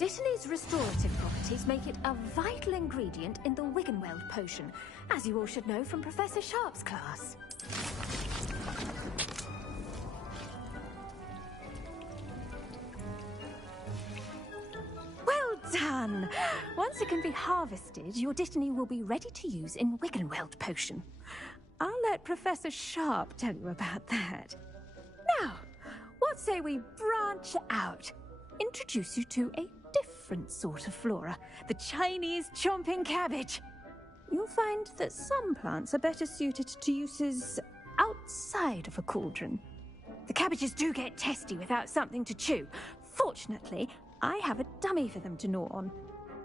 Dittany's restorative properties make it a vital ingredient in the Wiggenweld potion, as you all should know from Professor Sharp's class. Well done! Once it can be harvested, your Dittany will be ready to use in Wiggenweld potion. I'll let Professor Sharp tell you about that. Now, what say we branch out? Introduce you to a different sort of flora, the Chinese chomping cabbage. You'll find that some plants are better suited to uses outside of a cauldron. The cabbages do get testy without something to chew. Fortunately, I have a dummy for them to gnaw on.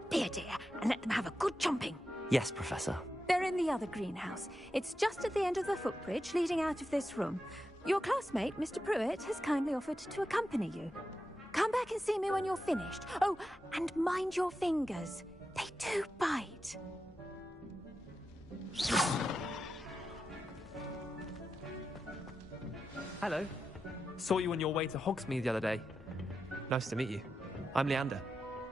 Be a dear and let them have a good chomping. Yes, Professor. They're in the other greenhouse. It's just at the end of the footbridge leading out of this room. Your classmate, Mr. Pruitt, has kindly offered to accompany you. Come back and see me when you're finished. Oh, and mind your fingers. They do bite. Hello. Saw you on your way to Hogsmeade the other day. Nice to meet you. I'm Leander.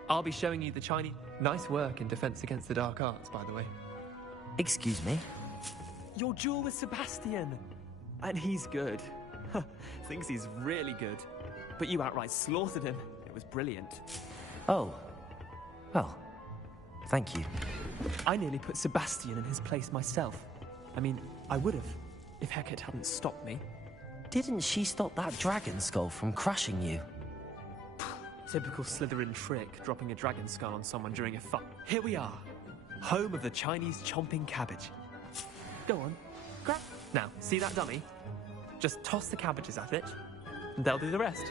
I'll be showing you the Chinese... Nice work in Defense Against the Dark Arts, by the way. Excuse me? Your duel with Sebastian. And he's good. Thinks he's really good. But you outright slaughtered him. It was brilliant. Oh. Well, thank you. I nearly put Sebastian in his place myself. I mean, I would have, if Hecate hadn't stopped me. Didn't she stop that dragon skull from crushing you? Typical Slytherin trick, dropping a dragon skull on someone during a fight. Here we are, home of the Chinese chomping cabbage. Go on, grab. Now, see that dummy? Just toss the cabbages at it, and they'll do the rest.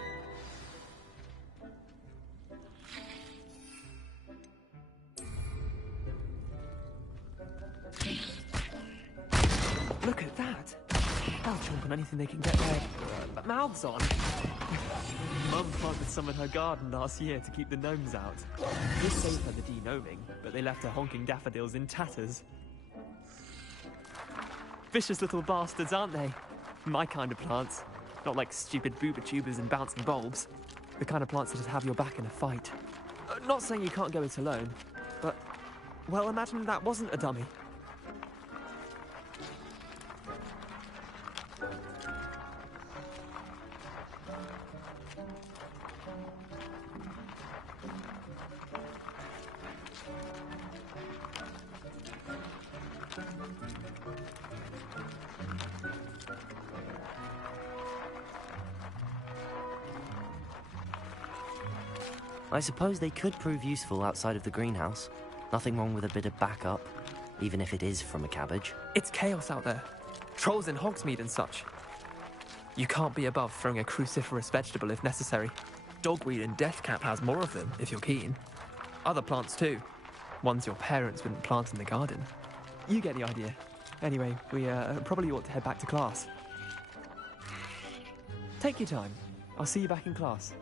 Look at that. They'll chomp on anything they can get their mouths on. Mum planted some in her garden last year to keep the gnomes out. This saved her the de-gnoming, but they left her honking daffodils in tatters. Vicious little bastards, aren't they? My kind of plants. Not like stupid booba tubers and bouncing bulbs. The kind of plants that just have your back in a fight. Not saying you can't go it alone, but... well, imagine that wasn't a dummy. I suppose they could prove useful outside of the greenhouse. Nothing wrong with a bit of backup, even if it is from a cabbage. It's chaos out there. Trolls in Hogsmeade and such. You can't be above throwing a cruciferous vegetable if necessary. Dogweed and deathcap has more of them, if you're keen. Other plants too. Ones your parents wouldn't plant in the garden. You get the idea. Anyway, we probably ought to head back to class. Take your time. I'll see you back in class.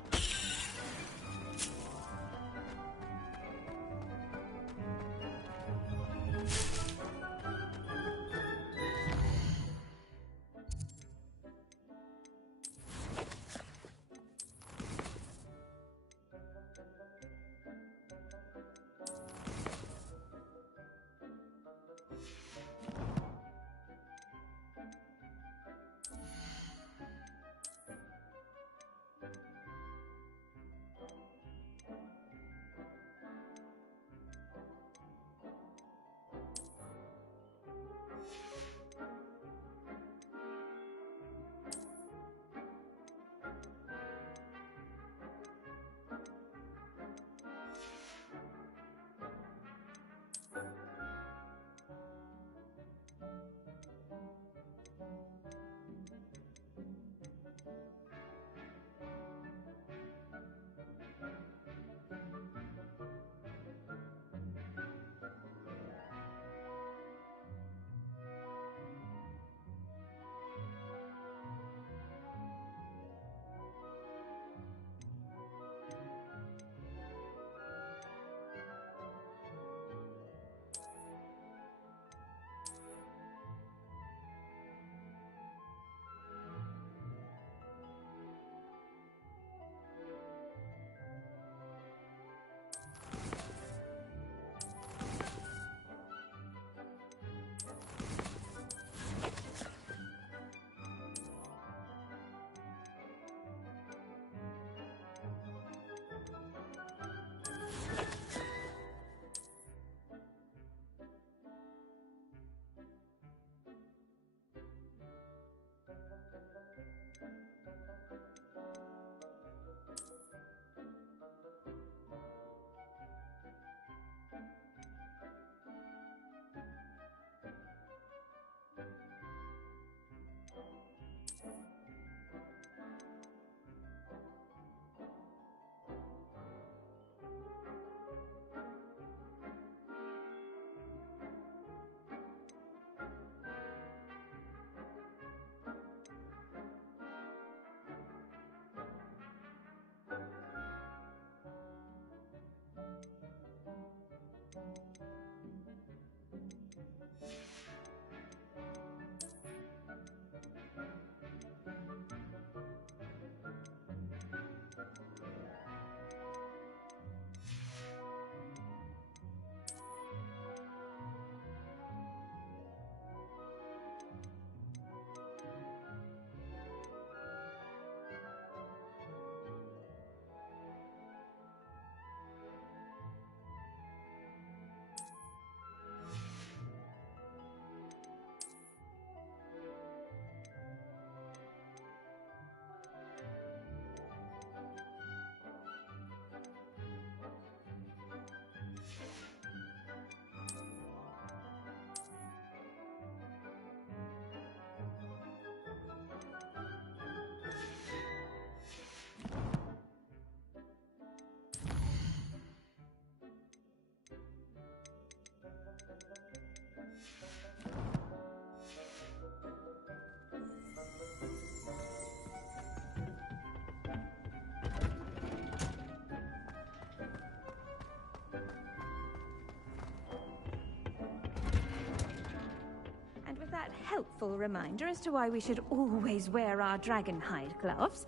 helpful reminder as to why we should always wear our dragon hide gloves,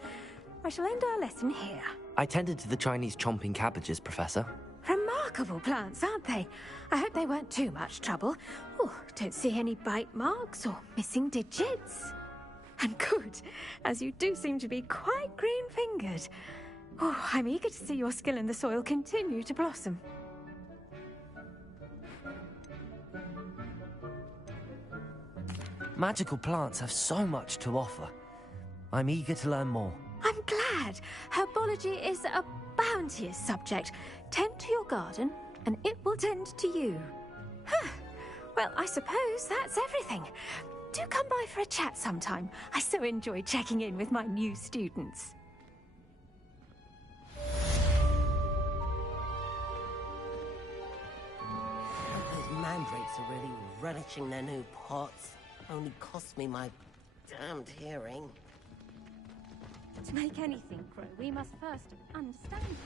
I shall end our lesson here. I tended to the Chinese chomping cabbages, Professor. Remarkable plants, aren't they? I hope they weren't too much trouble. Oh, don't see any bite marks or missing digits. And good, as you do seem to be quite green-fingered. Oh, I'm eager to see your skill in the soil continue to blossom. Magical plants have so much to offer. I'm eager to learn more. I'm glad. Herbology is a bounteous subject. Tend to your garden, and it will tend to you. Huh. Well, I suppose that's everything. Do come by for a chat sometime. I so enjoy checking in with my new students. Those mandrakes are really relishing their new pots. Only cost me my damned hearing. To make anything grow, we must first understand it.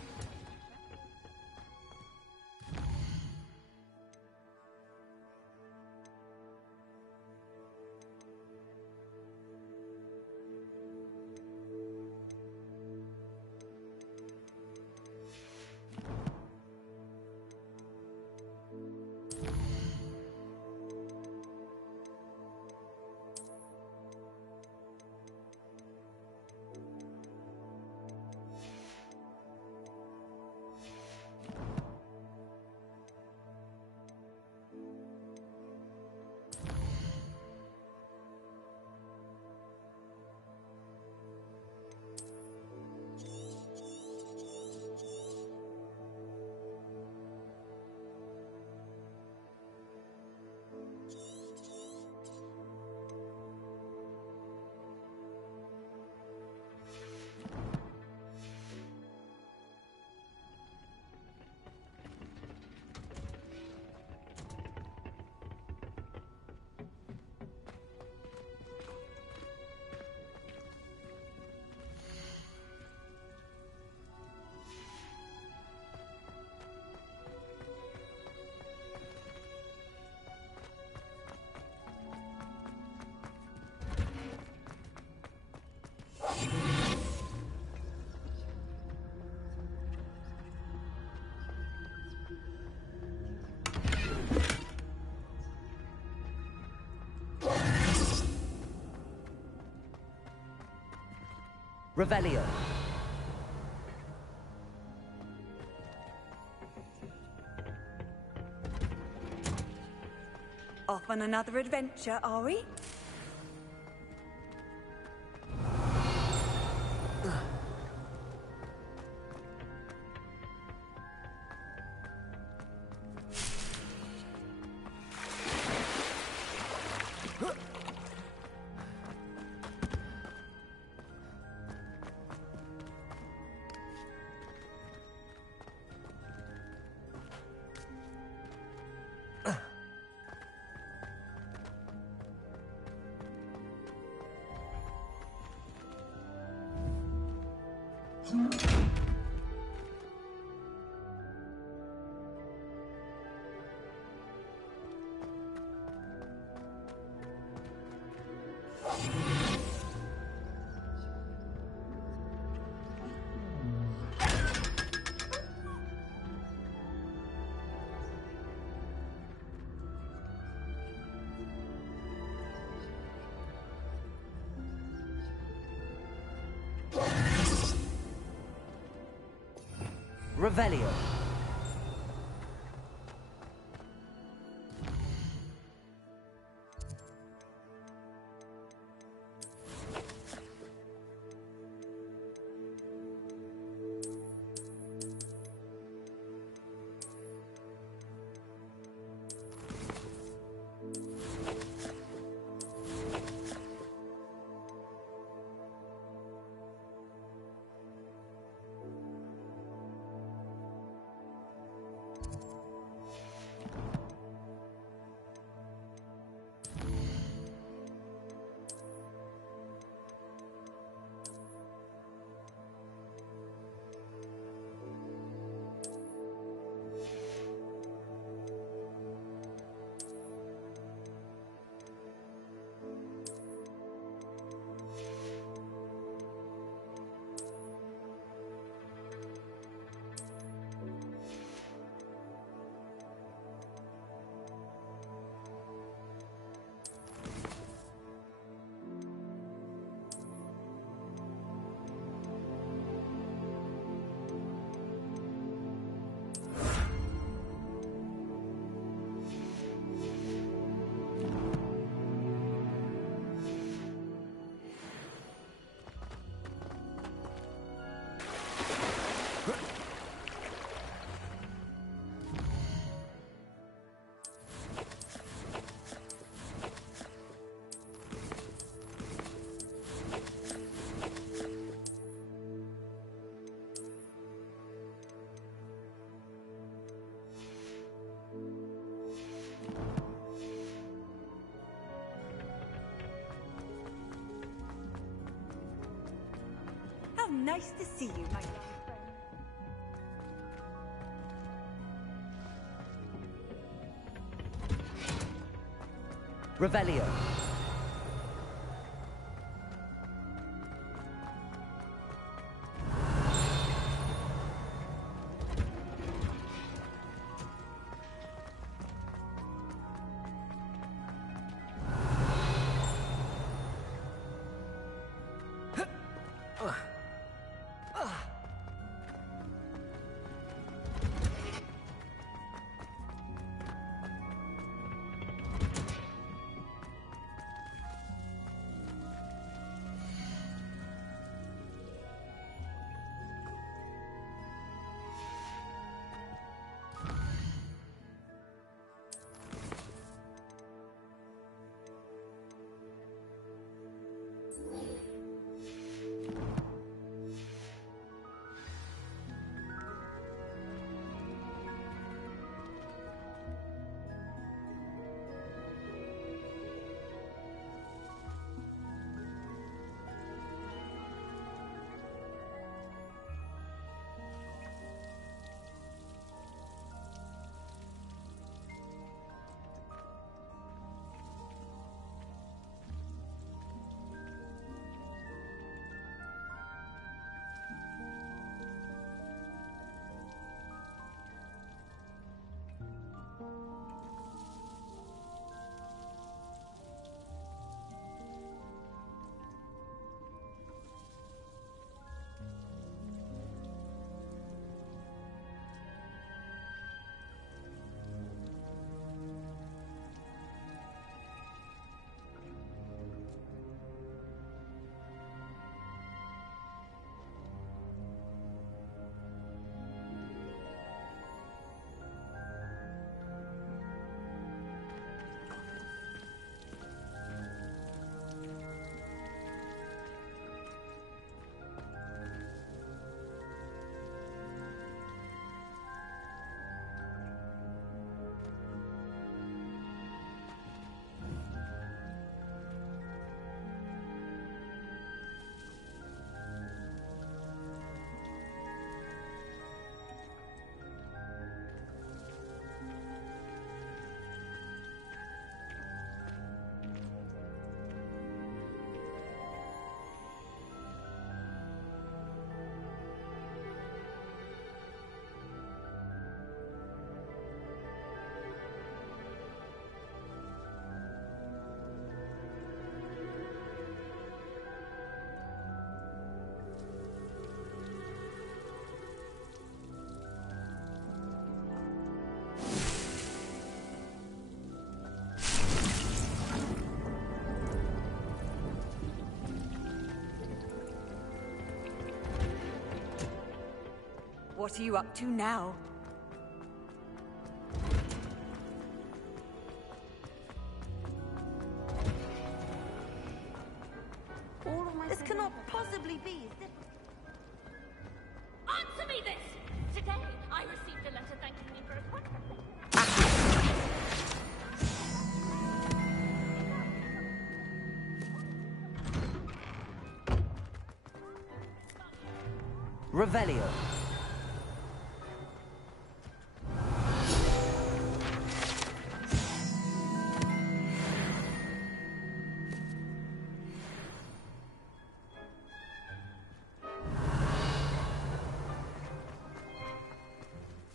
Revelio. Off on another adventure, are we? Revelio. How nice to see you, my young friend. Revelio. What are you up to now? This cannot possibly be. Answer me this! Today, I received a letter thanking me for a contract. Revelio.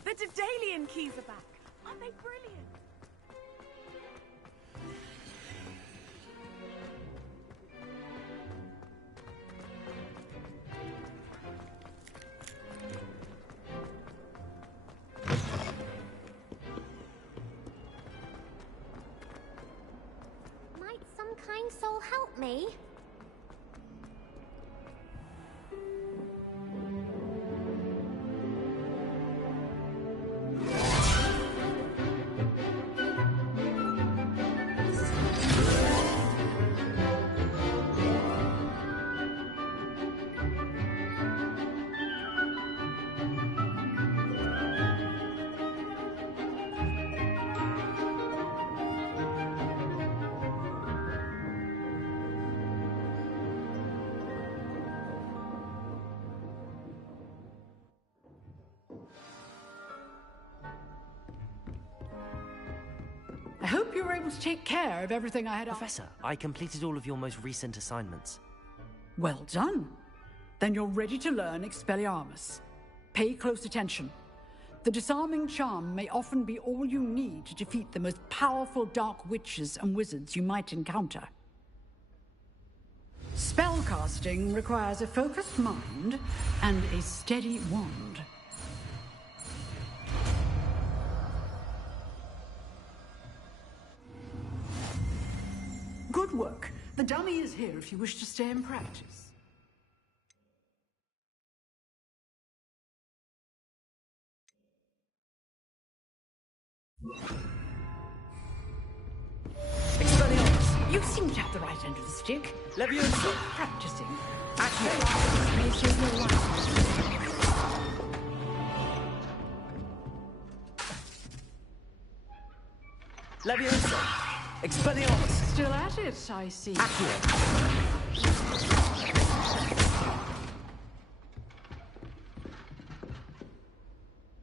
The Daedalian keys are back. Aren't they brilliant? Might some kind soul help me? you were able to take care of everything I had asked. Professor, I completed all of your most recent assignments. Well done. Then you're ready to learn Expelliarmus. Pay close attention. The disarming charm may often be all you need to defeat the most powerful dark witches and wizards you might encounter. Spellcasting requires a focused mind and a steady wand. Good work. The dummy is here if you wish to stay in practice. Expelliarmus! You seem to have the right end of the stick. Leviosa! Practicing. Accio! May save your life. Leviosa! Expelliarmus! Still at it, I see. Accio!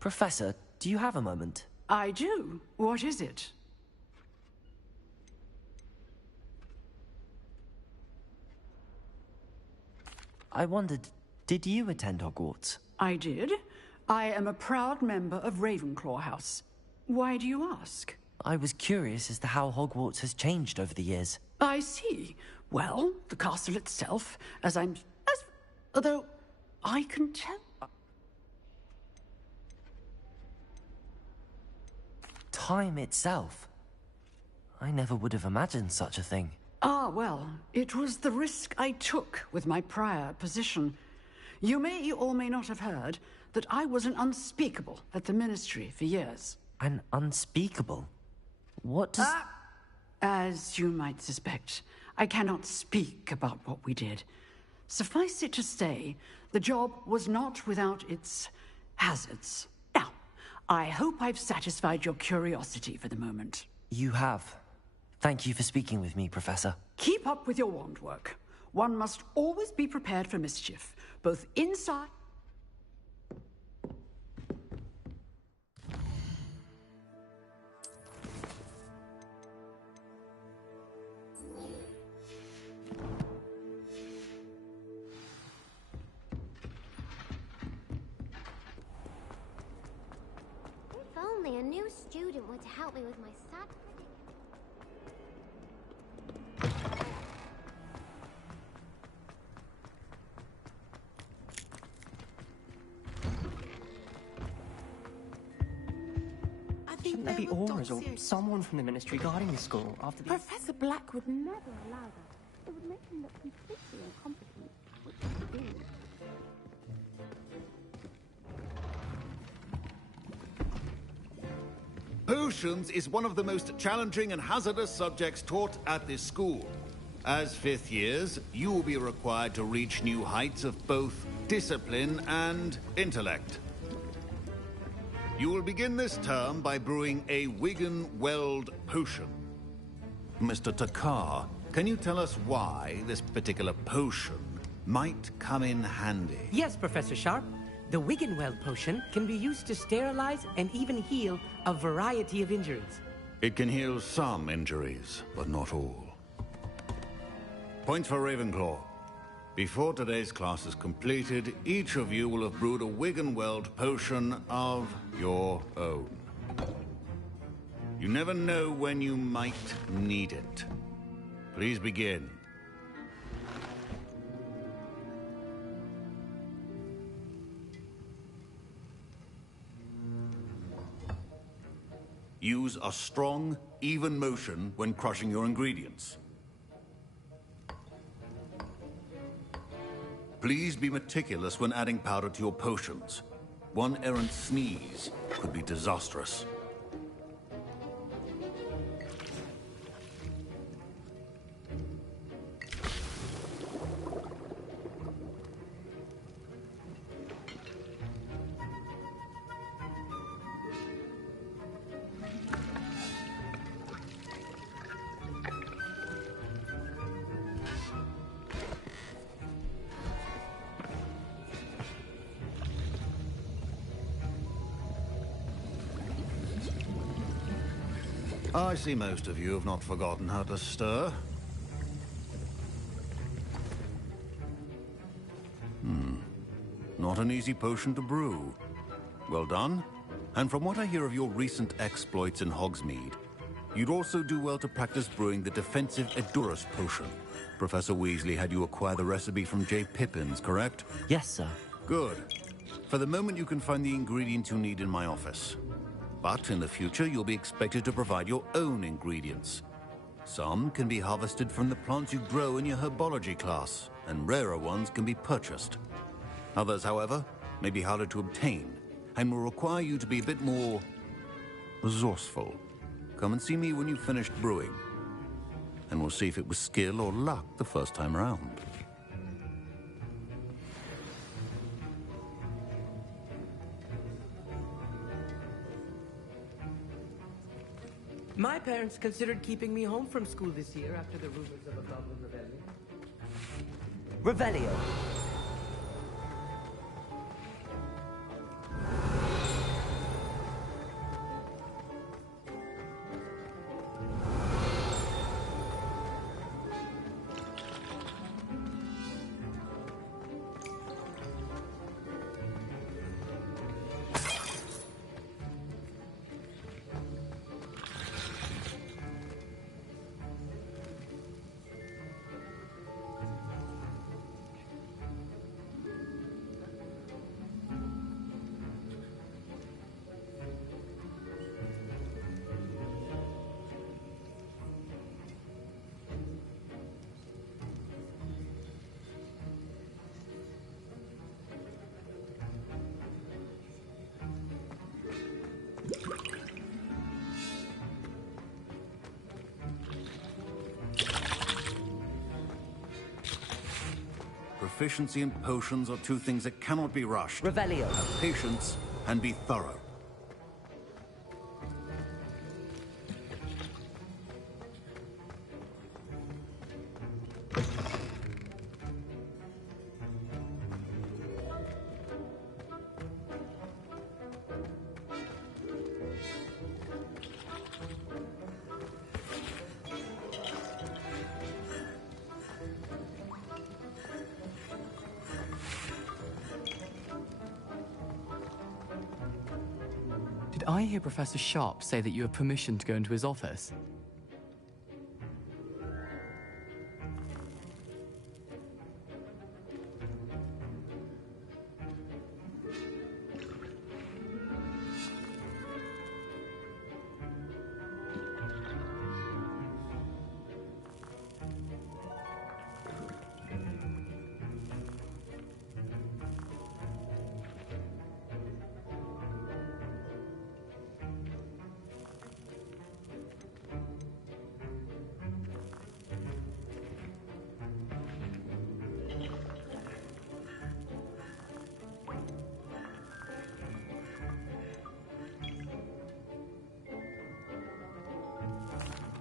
Professor, do you have a moment? I do. What is it? I wondered, did you attend Hogwarts? I did. I am a proud member of Ravenclaw House. Why do you ask? I was curious as to how Hogwarts has changed over the years. I see. Well, the castle itself, although I can tell. Time itself. I never would have imagined such a thing. Ah, well, it was the risk I took with my prior position. You may or may not have heard that I was an unspeakable at the Ministry for years. An unspeakable? What does... As you might suspect, I cannot speak about what we did. Suffice it to say, the job was not without its hazards. Now, I hope I've satisfied your curiosity for the moment. You have. Thank you for speaking with me, Professor. Keep up with your wand work. One must always be prepared for mischief, both inside... If only a new student were to help me with my sad predicament. Shouldn't there be auras or someone from the Ministry guarding the school after the... Professor Black would never allow that. It would make him look completely incompetent, which he did. Potions is one of the most challenging and hazardous subjects taught at this school. As fifth years, you will be required to reach new heights of both discipline and intellect. You will begin this term by brewing a Wiggenweld potion. Mr. Takar, can you tell us why this particular potion might come in handy? Yes, Professor Sharp. The Wiggenweld potion can be used to sterilize and even heal a variety of injuries. It can heal some injuries, but not all. Points for Ravenclaw. Before today's class is completed, each of you will have brewed a Wiggenweld potion of your own. You never know when you might need it. Please begin. Use a strong, even motion when crushing your ingredients. Please be meticulous when adding powder to your potions. One errant sneeze could be disastrous. I see most of you have not forgotten how to stir. Not an easy potion to brew. Well done. And from what I hear of your recent exploits in Hogsmeade, you'd also do well to practice brewing the defensive Edurus potion. Professor Weasley had you acquire the recipe from J. Pippins, correct? Yes, sir. Good. For the moment, you can find the ingredients you need in my office. But in the future, you'll be expected to provide your own ingredients. Some can be harvested from the plants you grow in your herbology class, and rarer ones can be purchased. Others, however, may be harder to obtain, and will require you to be a bit more resourceful. Come and see me when you've finished brewing, and we'll see if it was skill or luck the first time around. My parents considered keeping me home from school this year after the rumors of a goblin rebellion. Revelio. Proficiency and potions are two things that cannot be rushed. Revelio. Have patience and be thorough. Did I hear Professor Sharp say that you have permission to go into his office?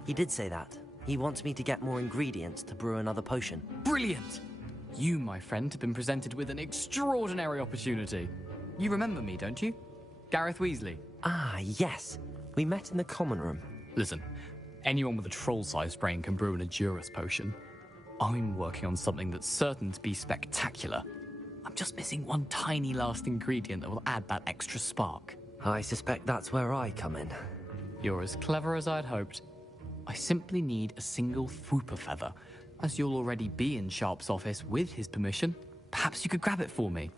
He did say that. He wants me to get more ingredients to brew another potion. Brilliant! You, my friend, have been presented with an extraordinary opportunity. You remember me, don't you? Gareth Weasley. Ah, yes. We met in the common room. Listen, anyone with a troll-sized brain can brew an Edurus potion. I'm working on something that's certain to be spectacular. I'm just missing one tiny last ingredient that will add that extra spark. I suspect that's where I come in. You're as clever as I'd hoped. I simply need a single Fwooper feather. As you'll already be in Sharp's office with his permission, perhaps you could grab it for me.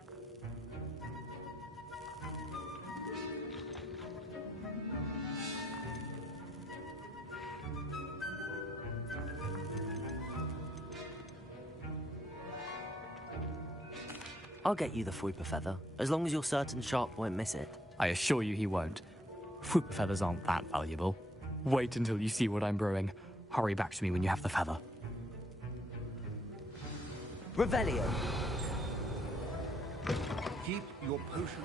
I'll get you the Fwooper feather, as long as you're certain Sharp won't miss it. I assure you he won't. Fwooper feathers aren't that valuable. Wait until you see what I'm brewing. Hurry back to me when you have the feather. Revelio. Keep your potion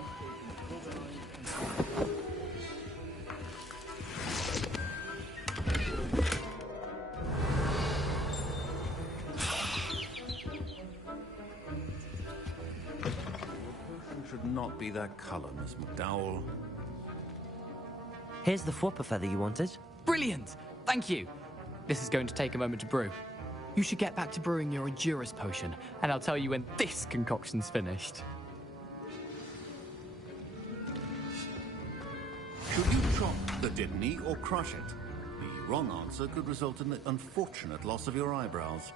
should not be that color, Miss McDowell. Here's the Fwooper feather you wanted. Brilliant! Brilliant! Thank you. This is going to take a moment to brew. You should get back to brewing your Endurance potion, and I'll tell you when this concoction's finished. Should you chop the Dittany or crush it? The wrong answer could result in the unfortunate loss of your eyebrows.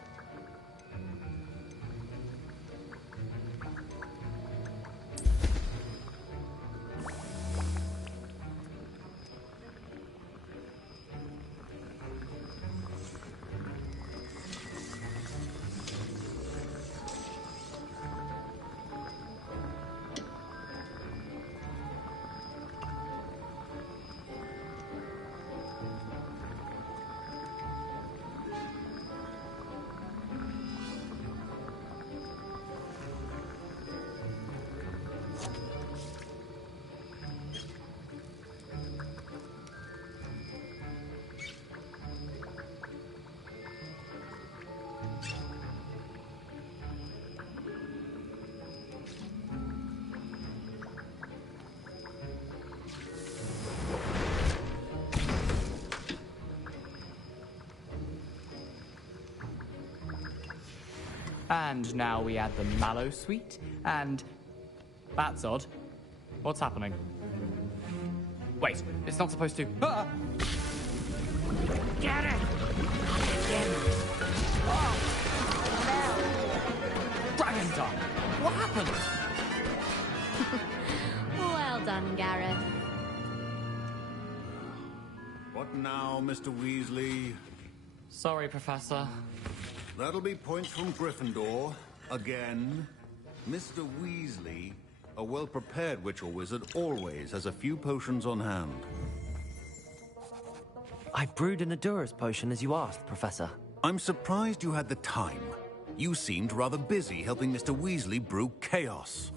And now we add the mallow sweet, and... That's odd. What's happening? Wait, it's not supposed to... Ah! Get it! Oh! Dragon Tongue! What happened? Well done, Gareth. What now, Mr. Weasley? Sorry, Professor. That'll be points from Gryffindor. Again. Mr. Weasley, a well-prepared witch or wizard, always has a few potions on hand. I brewed an Endurance potion as you asked, Professor. I'm surprised you had the time. You seemed rather busy helping Mr. Weasley brew chaos.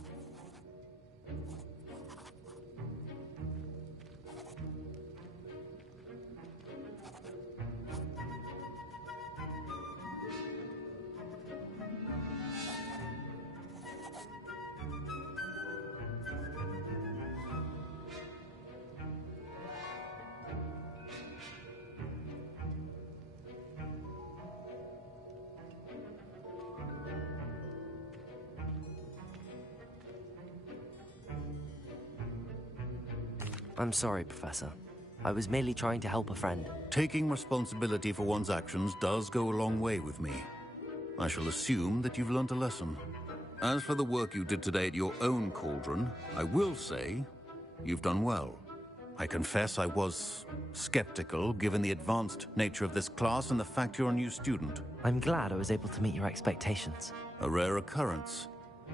I'm sorry, Professor. I was merely trying to help a friend. Taking responsibility for one's actions does go a long way with me. I shall assume that you've learnt a lesson. As for the work you did today at your own cauldron, I will say you've done well. I confess I was skeptical, given the advanced nature of this class and the fact you're a new student. I'm glad I was able to meet your expectations. A rare occurrence.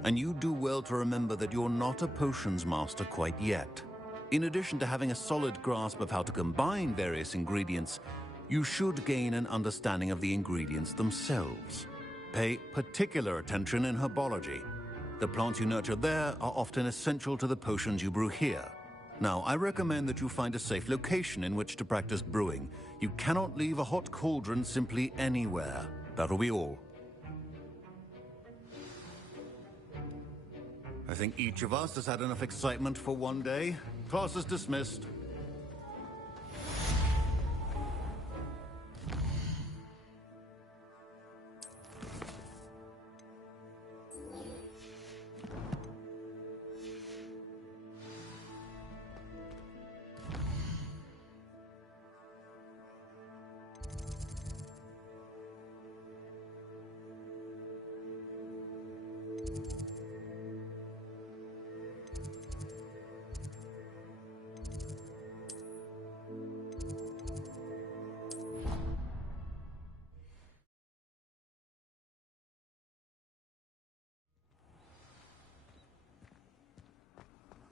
And you do well to remember that you're not a potions master quite yet. In addition to having a solid grasp of how to combine various ingredients, you should gain an understanding of the ingredients themselves. Pay particular attention in herbology. The plants you nurture there are often essential to the potions you brew here. Now, I recommend that you find a safe location in which to practice brewing. You cannot leave a hot cauldron simply anywhere. That'll be all. I think each of us has had enough excitement for one day. Class is dismissed.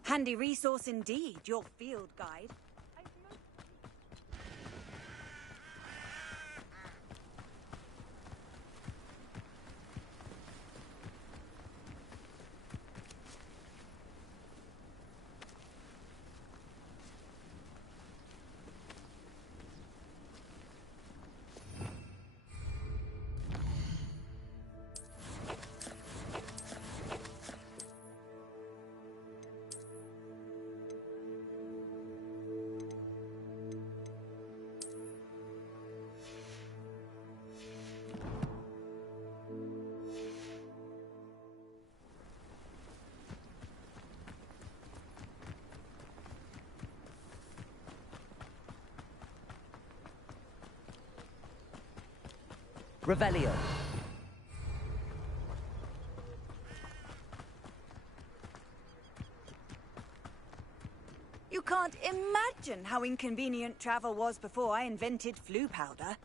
Handy resource indeed, your field guide. Revelio. You can't imagine how inconvenient travel was before I invented flu powder.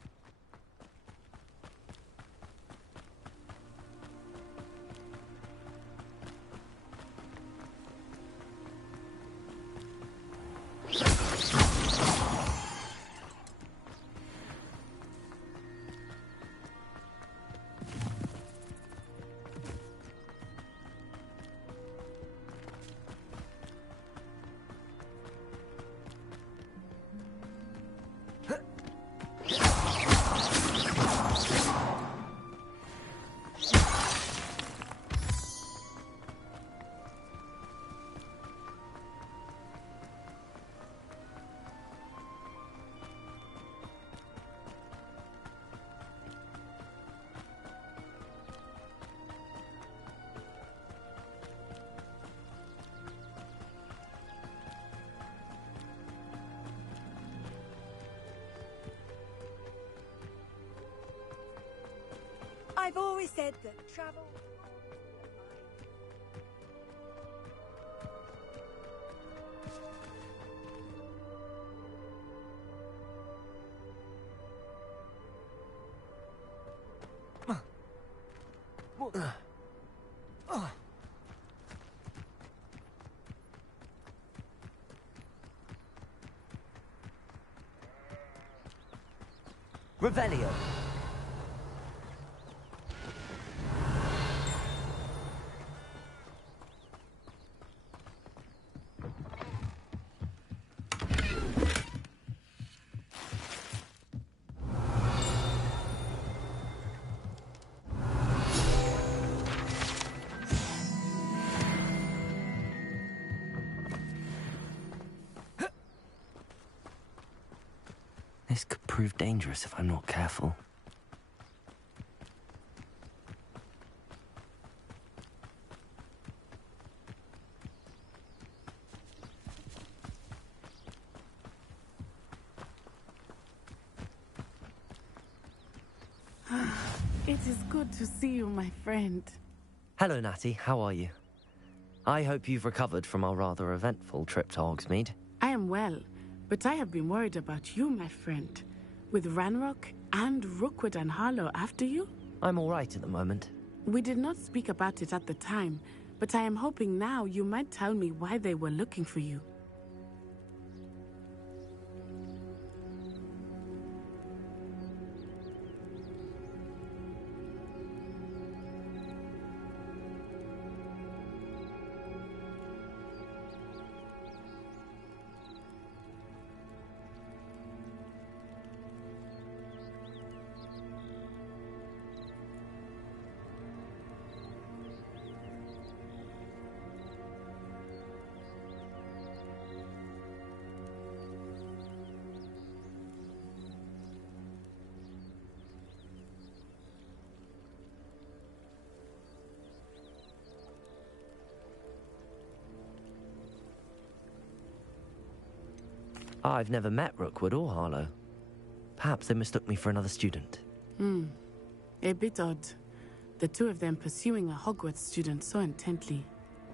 I've always said that travel... Revelio. This could prove dangerous if I'm not careful. It is good to see you, my friend. Hello, Natty. How are you? I hope you've recovered from our rather eventful trip to Hogsmeade. I am well, but I have been worried about you, my friend. With Ranrock and Rookwood and Harlow after you? I'm all right at the moment. We did not speak about it at the time, but I am hoping now you might tell me why they were looking for you. I've never met Rookwood or Harlow. Perhaps they mistook me for another student. A bit odd. The two of them pursuing a Hogwarts student so intently.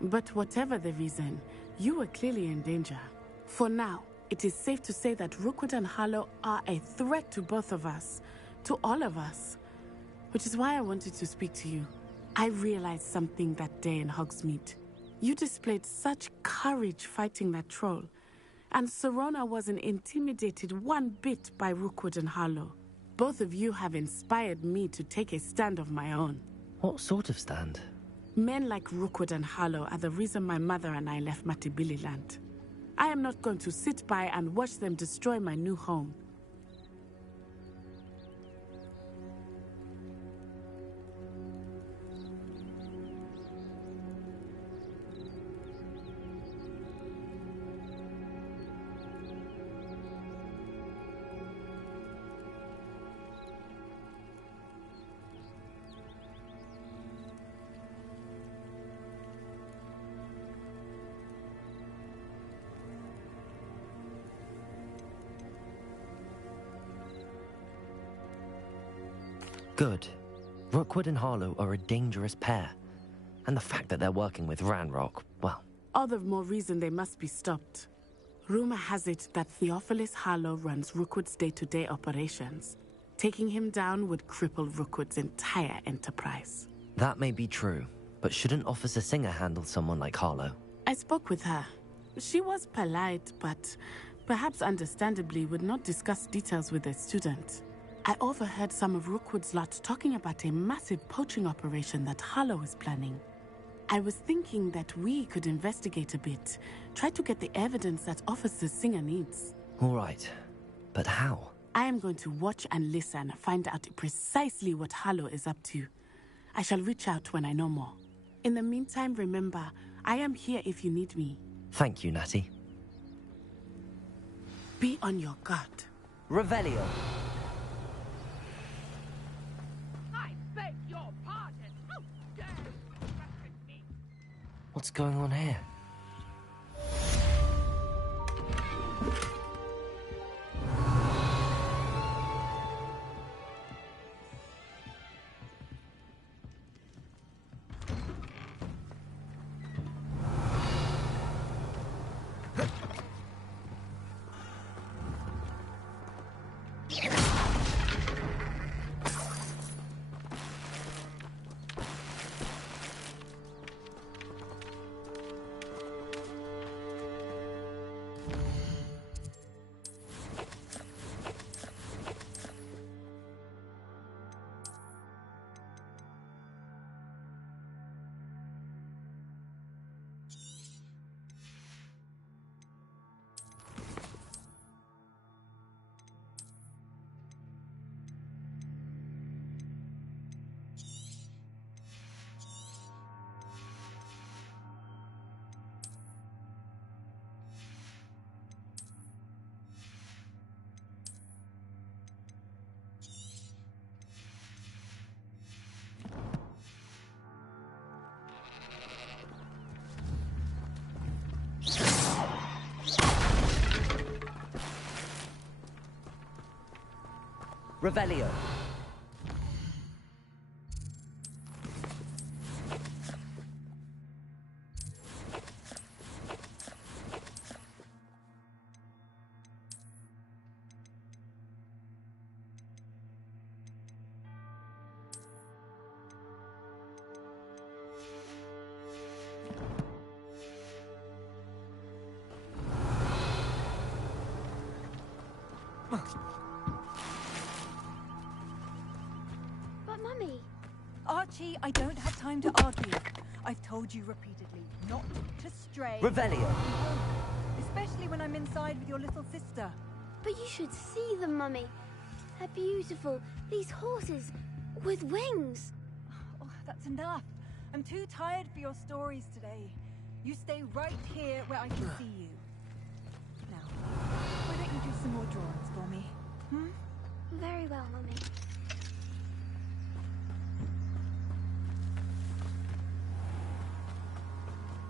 But whatever the reason, you were clearly in danger. For now, it is safe to say that Rookwood and Harlow are a threat to both of us. To all of us. Which is why I wanted to speak to you. I realized something that day in Hogsmeade. You displayed such courage fighting that troll. And Serona wasn't intimidated one bit by Rookwood and Harlow. Both of you have inspired me to take a stand of my own. What sort of stand? Men like Rookwood and Harlow are the reason my mother and I left Matabeleland. I am not going to sit by and watch them destroy my new home. Good. Rookwood and Harlow are a dangerous pair. And the fact that they're working with Ranrock, well... All the more reason they must be stopped. Rumor has it that Theophilus Harlow runs Rookwood's day-to-day operations. Taking him down would cripple Rookwood's entire enterprise. That may be true, but shouldn't Officer Singer handle someone like Harlow? I spoke with her. She was polite, but perhaps understandably would not discuss details with a student. I overheard some of Rookwood's lot talking about a massive poaching operation that Harlow is planning. I was thinking that we could investigate a bit, try to get the evidence that Officer Singer needs. All right, but how? I am going to watch and listen, find out precisely what Harlow is up to. I shall reach out when I know more. In the meantime, remember, I am here if you need me. Thank you, Natty. Be on your guard. Revelio. I beg your pardon. How dare you question me? What's going on here? Revelio. But Mummy... Archie, I don't have time to argue. I've told you repeatedly not to stray. Revelio. Especially when I'm inside with your little sister. But you should see them, Mummy. They're beautiful. These horses with wings. Oh, that's enough. I'm too tired for your stories today. You stay right here where I can see you. Now, why don't you do some more drawings for me? Hmm? Very well, Mummy.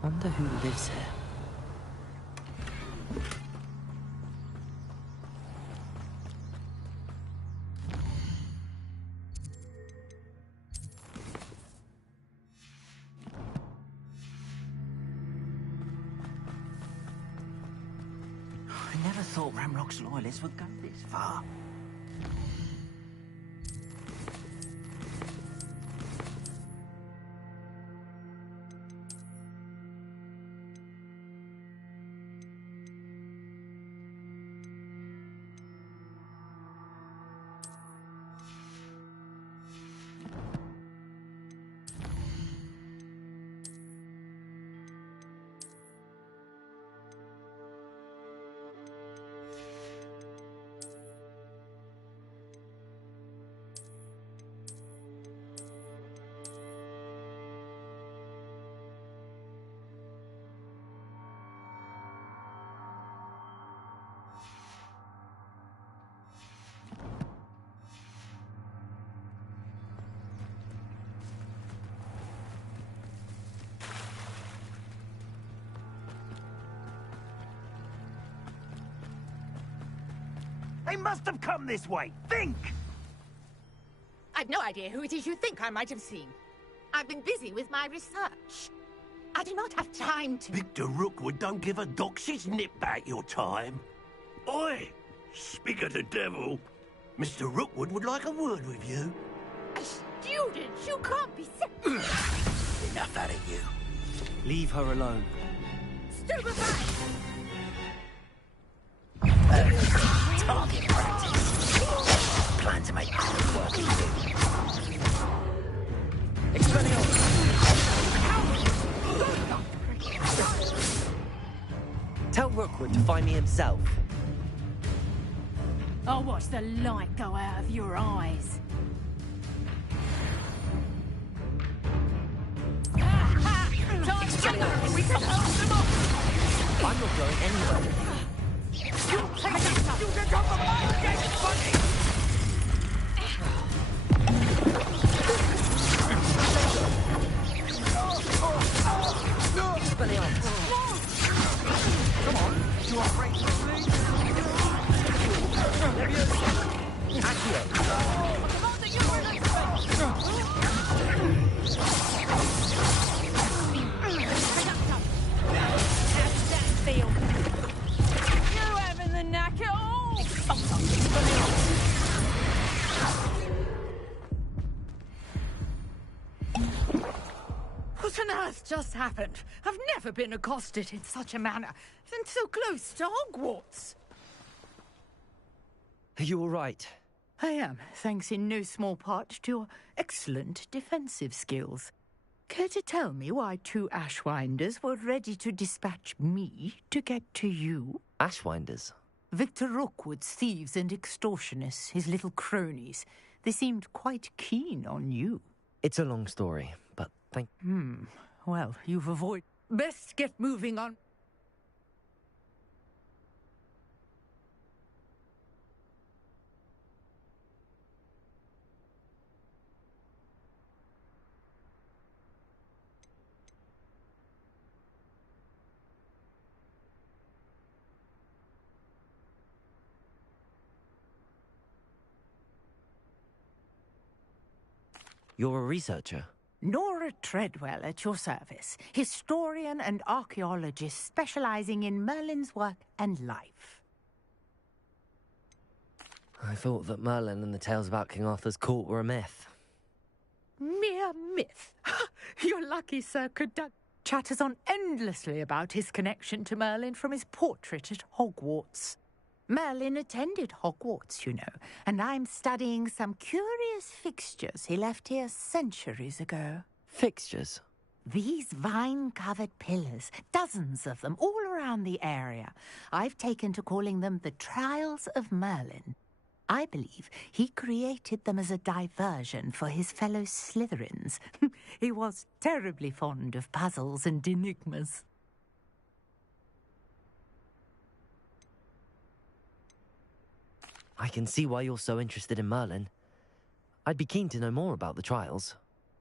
Wonder who lives here. I never thought Ramrock's loyalists would go this far. They must have come this way. Think! I I've no idea who it is you think I might have seen. I've been busy with my research. I do not have time to... Victor Rookwood don't give a doxy's nip back your time. Oi! Speak of the devil. Mr. Rookwood would like a word with you. A student? You can't be Enough out of you. Leave her alone. Stupefy! Target practice. Plan to make quick work of you. Tell Rookwood to find me himself. I'll watch the light go out of your eyes. Time's running out. We can hold them off. I'm not going anywhere. You take it. You can come from my gate, buddy. Come on, you are afraid to sleep? You having the knack at all? What on earth just happened? I've never been accosted in such a manner, and so close to Hogwarts. Are you all right? I am, thanks in no small part to your excellent defensive skills. Care to tell me why 2 Ashwinders were ready to dispatch me to get to you? Ashwinders? Victor Rookwood's thieves and extortionists, his little cronies. They seemed quite keen on you. It's a long story, but thank... Well, you've avoided... Best get moving on. You're a researcher? Nora Treadwell at your service, historian and archaeologist specializing in Merlin's work and life. I thought that Merlin and the tales about King Arthur's court were a myth. Mere myth. You're lucky Sir Caduck chatters on endlessly about his connection to Merlin from his portrait at Hogwarts. Merlin attended Hogwarts, you know, and I'm studying some curious fixtures he left here centuries ago. Fixtures? These vine-covered pillars, dozens of them, all around the area. I've taken to calling them the Trials of Merlin. I believe he created them as a diversion for his fellow Slytherins. He was terribly fond of puzzles and enigmas. I can see why you're so interested in Merlin. I'd be keen to know more about the trials.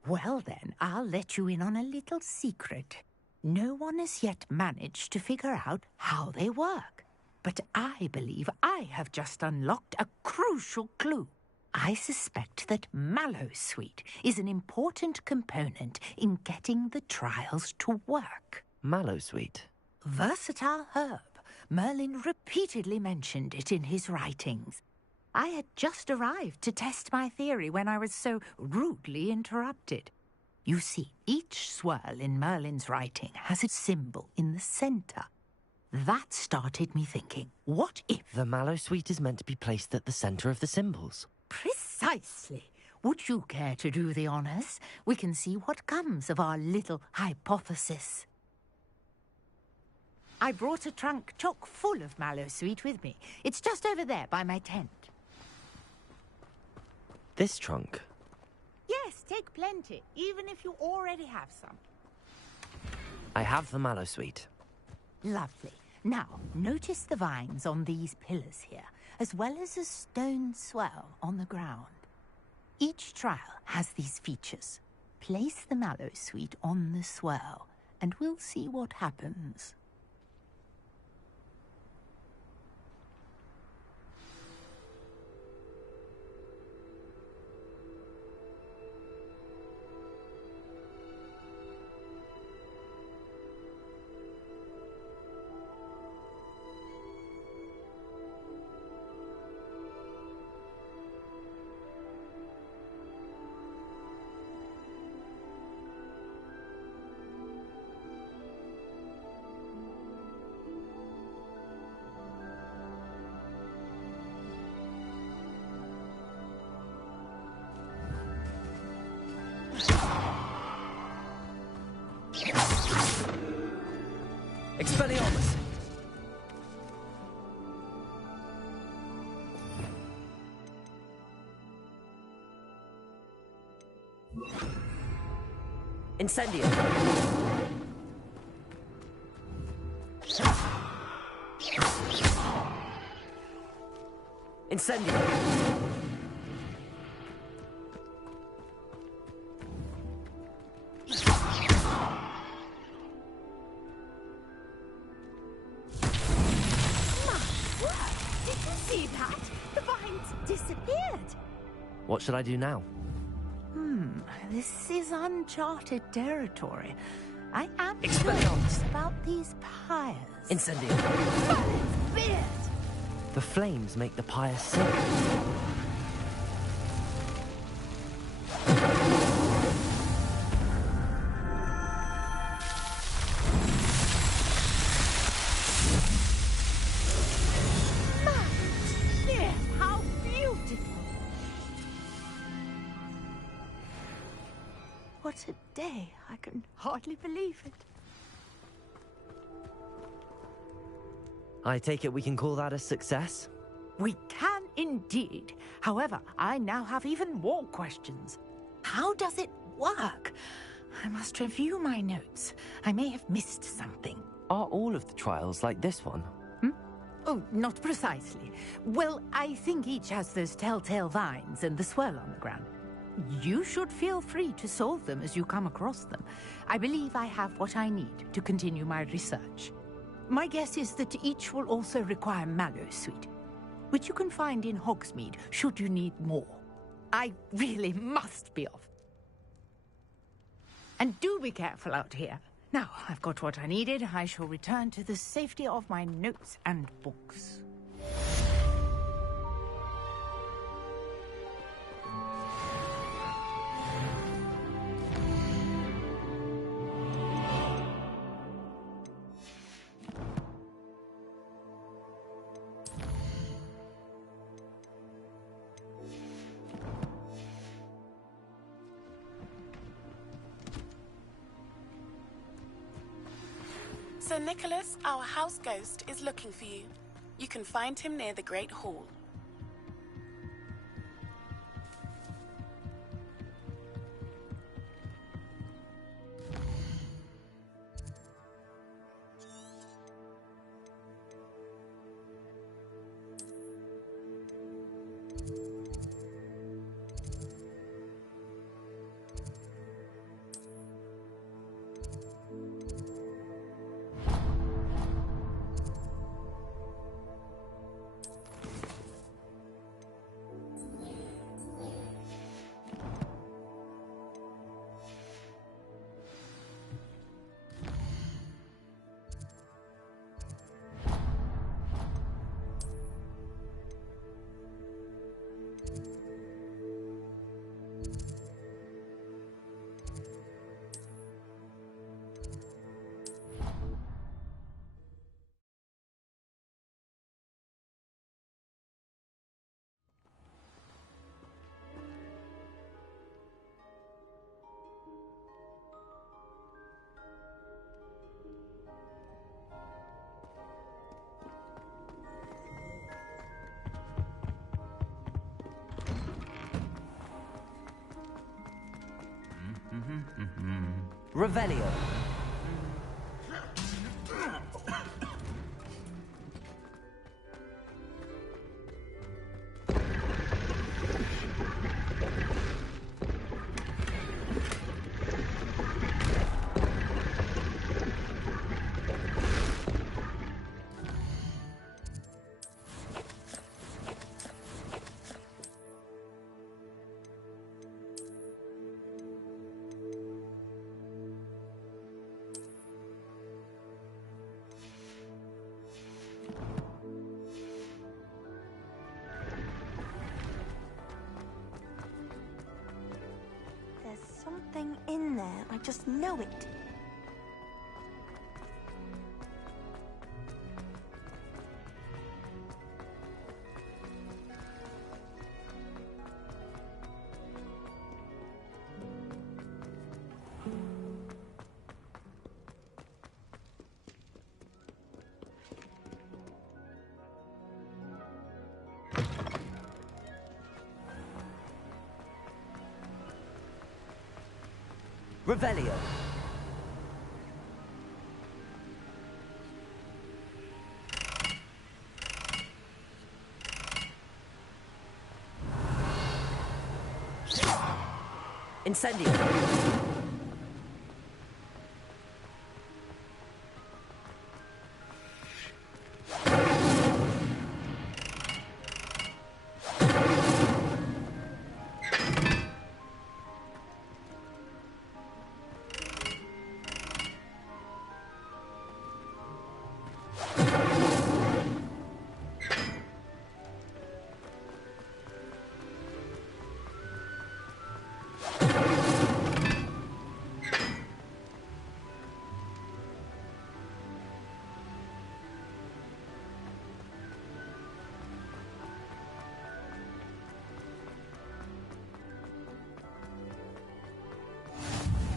Well then, I'll let you in on a little secret. No one has yet managed to figure out how they work. But I believe I have just unlocked a crucial clue. I suspect that Mallowsweet is an important component in getting the trials to work. Mallowsweet? Versatile herb. Merlin repeatedly mentioned it in his writings. I had just arrived to test my theory when I was so rudely interrupted. You see, each swirl in Merlin's writing has a symbol in the centre. That started me thinking, what if... The Mallowsweet is meant to be placed at the centre of the symbols. Precisely. Would you care to do the honours? We can see what comes of our little hypothesis. I brought a trunk chock full of Mallowsweet with me. It's just over there by my tent. This trunk? Yes, take plenty, even if you already have some. I have the Mallowsweet. Lovely. Now, notice the vines on these pillars here, as well as a stone swell on the ground. Each trial has these features. Place the Mallowsweet on the swell, and we'll see what happens. Expelliarmus! Incendio! Incendio! See that? The vines disappeared. What should I do now? This is uncharted territory. I am Expelliarmus! curious about these pyres. Incendio! Beard! The flames make the pyre sink. Dear, how beautiful! What a day. I can hardly believe it. I take it we can call that a success? We can indeed. However, I now have even more questions. How does it work? I must review my notes. I may have missed something. Are all of the trials like this one? Oh, not precisely. Well, I think each has those telltale vines and the swirl on the ground. You should feel free to solve them as you come across them. I believe I have what I need to continue my research. My guess is that each will also require mallow sweet, which you can find in Hogsmeade should you need more. I really must be off. And do be careful out here. Now, I've got what I needed. I shall return to the safety of my notes and books. Sir Nicholas, our house ghost, is looking for you. You can find him near the Great Hall. Revelio. Something in there. I just know it. Revelio. Incendio.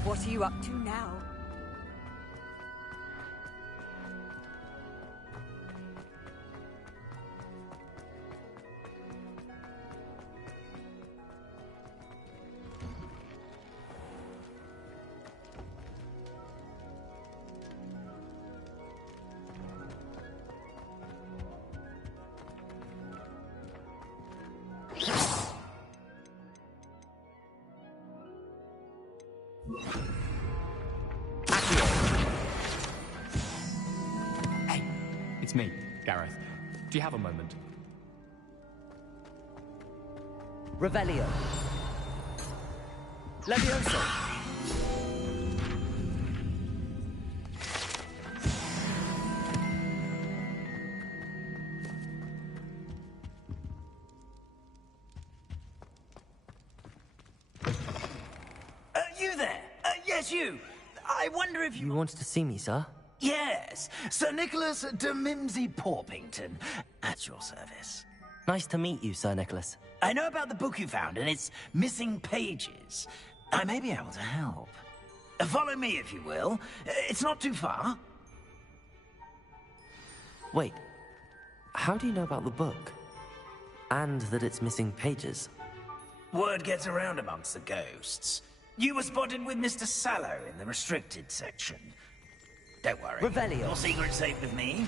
What are you up to now? Hey, it's me, Gareth. Do you have a moment? Revelio. Levioso. You there? Yes, you. I wonder if You wanted to see me, sir? Yes, Sir Nicholas de Mimsy Porpington, at your service. Nice to meet you, Sir Nicholas. I know about the book you found and its missing pages. I may be able to help. Follow me, if you will. It's not too far. Wait, how do you know about the book? And that it's missing pages? Word gets around amongst the ghosts. You were spotted with Mr. Sallow in the restricted section. Don't worry. Revelio. Your secret's safe with me.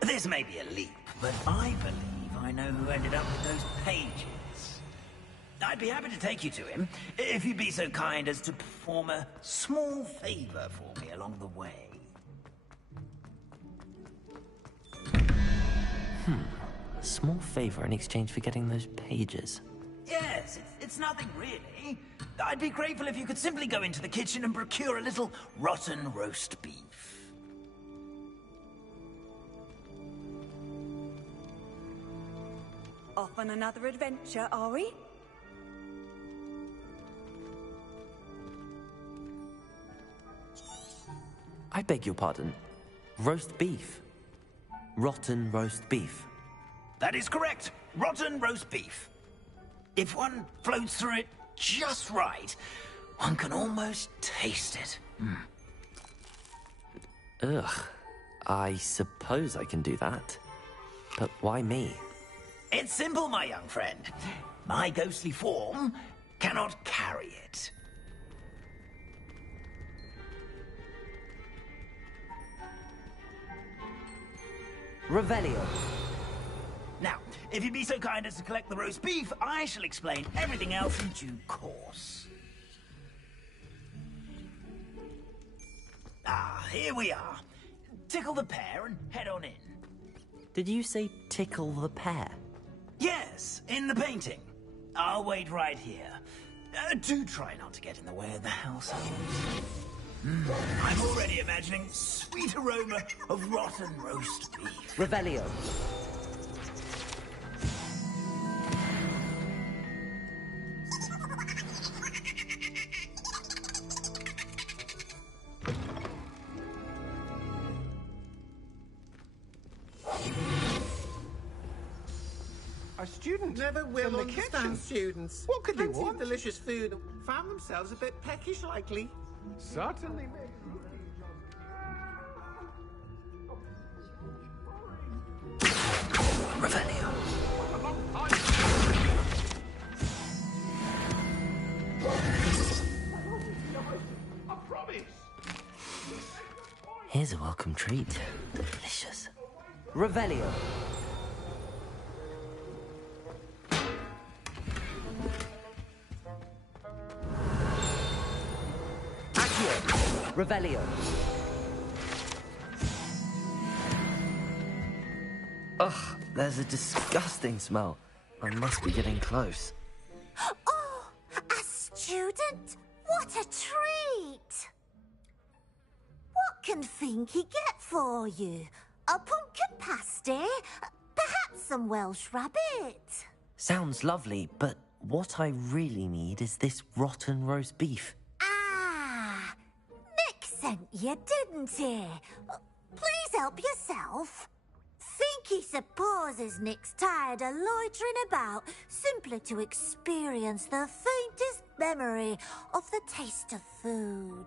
This may be a leap, but I believe I know who ended up with those pages. I'd be happy to take you to him, if you'd be so kind as to perform a small favor for me along the way. A small favor in exchange for getting those pages. Yes, it's nothing really. I'd be grateful if you could simply go into the kitchen and procure a little rotten roast beef. Off on another adventure, are we? I beg your pardon. Roast beef. Rotten roast beef. That is correct. Rotten roast beef. If one floats through it just right, one can almost taste it. Ugh. I suppose I can do that. But why me? It's simple, my young friend. My ghostly form cannot carry it. Revelio. Now, if you'd be so kind as to collect the roast beef, I shall explain everything else in due course. Ah, here we are. Tickle the pear and head on in. Did you say tickle the pear? Yes, in the painting. I'll wait right here. Do try not to get in the way of the household. I'm already imagining sweet aroma of rotten roast beef. Revelio. Our students never will in the understand kitchen. students. What could they Plenty want? of delicious food. Found themselves a bit peckish, likely. Certainly, maybe. Revelio. I promise. Here's a welcome treat. Delicious. Revelio. Accio. Revelio. Ugh, there's a disgusting smell. I must be getting close. Oh, a student? What a treat! What can Finky get for you? A pumpkin pasty? Perhaps some Welsh rabbit? Sounds lovely, but what I really need is this rotten roast beef. Ah, Nick sent you, didn't he? Please help yourself. Finky supposes Nick's tired of loitering about simply to experience the faintest memory of the taste of food.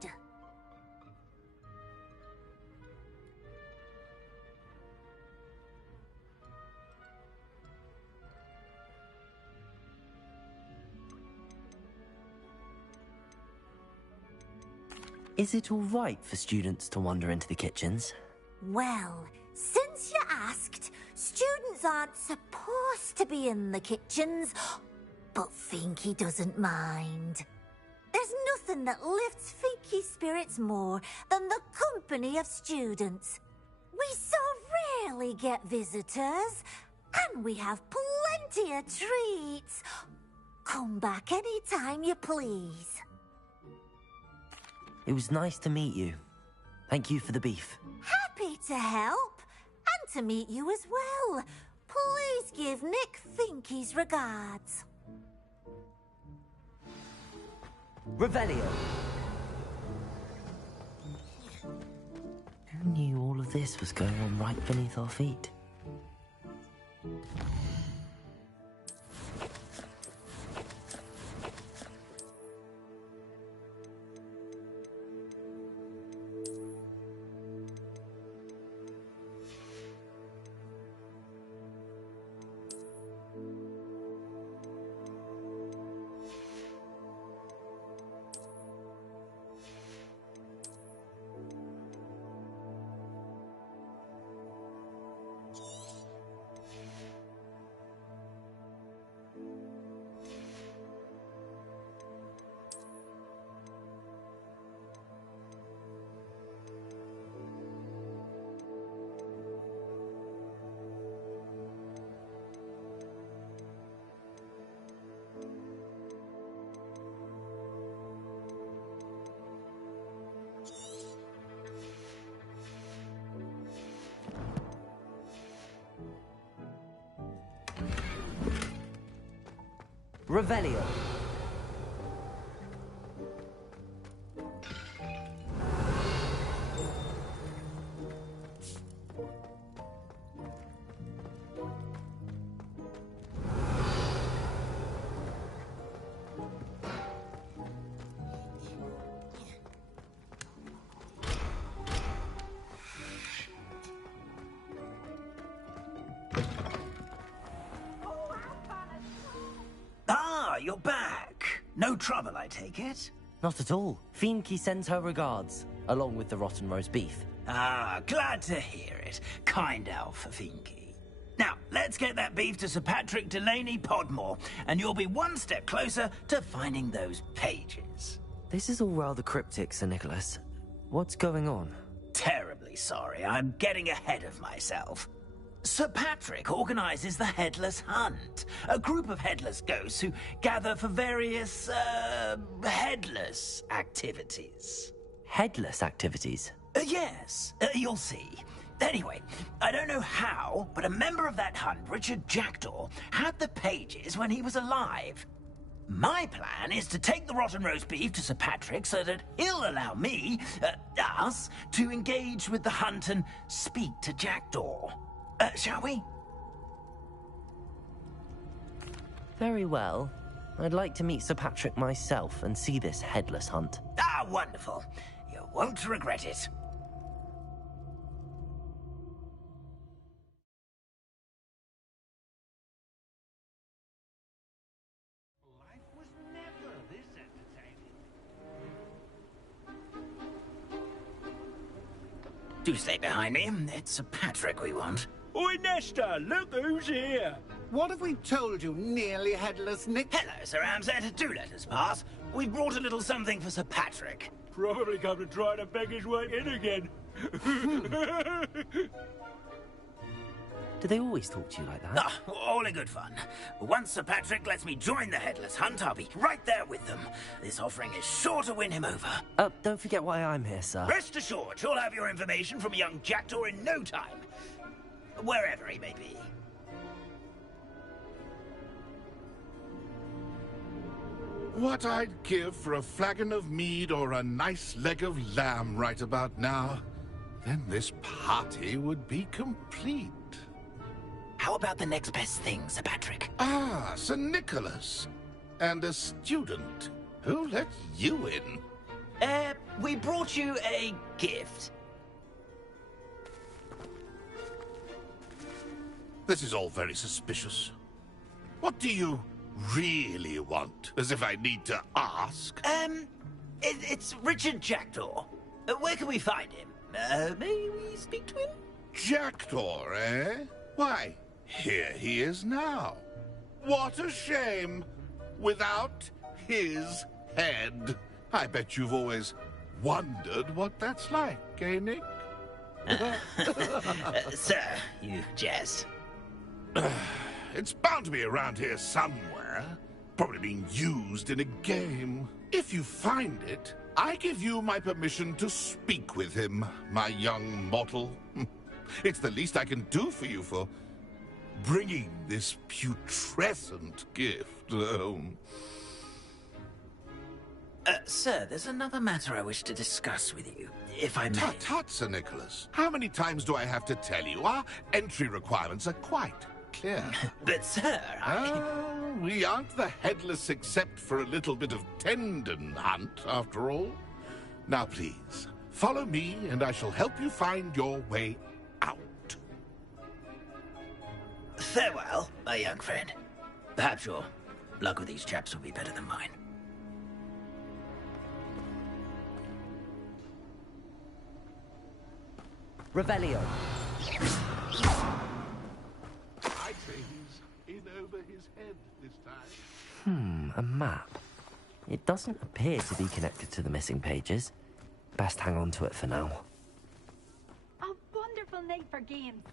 Is it all right for students to wander into the kitchens? Well, since you asked, students aren't supposed to be in the kitchens, but Finky doesn't mind. There's nothing that lifts Finky's spirits more than the company of students. We so rarely get visitors, and we have plenty of treats. Come back any time you please. It was nice to meet you. Thank you for the beef. Happy to help, and to meet you as well. Please give Nick Finky's regards. Revelio. Who knew all of this was going on right beneath our feet? Revelio. You're back. No trouble, I take it? Not at all. Fienke sends her regards, along with the rotten roast beef. Ah, glad to hear it. Kind elf for Finky. Now, let's get that beef to Sir Patrick Delaney Podmore, and you'll be one step closer to finding those pages. This is all rather cryptic, Sir Nicholas. What's going on? Terribly sorry. I'm getting ahead of myself. Sir Patrick organizes the Headless Hunt, a group of headless ghosts who gather for various, headless activities. Headless activities? Yes, you'll see. Anyway, I don't know how, but a member of that hunt, Richard Jackdaw, had the pages when he was alive. My plan is to take the rotten roast beef to Sir Patrick so that he'll allow me, us, to engage with the hunt and speak to Jackdaw. Shall we? Very well. I'd like to meet Sir Patrick myself and see this headless hunt. Ah, wonderful. You won't regret it. Do stay behind me. It's Sir Patrick we want. Oi, Nesta, look who's here. What have we told you, nearly headless Nick? Hello, Sir Ramsay. Do let us pass. We brought a little something for Sir Patrick. Probably come to try to beg his way in again. Do they always talk to you like that? Ah, all in good fun. Once Sir Patrick lets me join the Headless Hunt, I'll be right there with them. This offering is sure to win him over. Don't forget why I'm here, sir. Rest assured, you'll have your information from a young jackdaw in no time. Wherever he may be. What I'd give for a flagon of mead or a nice leg of lamb right about now. Then this party would be complete. How about the next best thing, Sir Patrick? Ah, Sir Nicholas. And a student. Who let you in? We brought you a gift. This is all very suspicious. What do you really want? As if I need to ask. It's Richard Jackdaw. Where can we find him? May we speak to him? Jackdaw, eh? Why, here he is now. What a shame. Without his head. I bet you've always wondered what that's like, eh, Nick? Sir, you jest. It's bound to be around here somewhere. Probably being used in a game. If you find it, I give you my permission to speak with him, my young mortal. It's the least I can do for you for bringing this putrescent gift home. Sir, there's another matter I wish to discuss with you, if I may. Tut, Sir Nicholas. How many times do I have to tell you? Our entry requirements are quite clear. But, sir, we aren't the headless except for a little bit of tendon hunt, after all. Now, please, follow me, and I shall help you find your way out. Farewell, my young friend. Perhaps your luck with these chaps will be better than mine. Revelio. I say he's in over his head this time. A map. It doesn't appear to be connected to the missing pages. Best hang on to it for now. A wonderful night for games.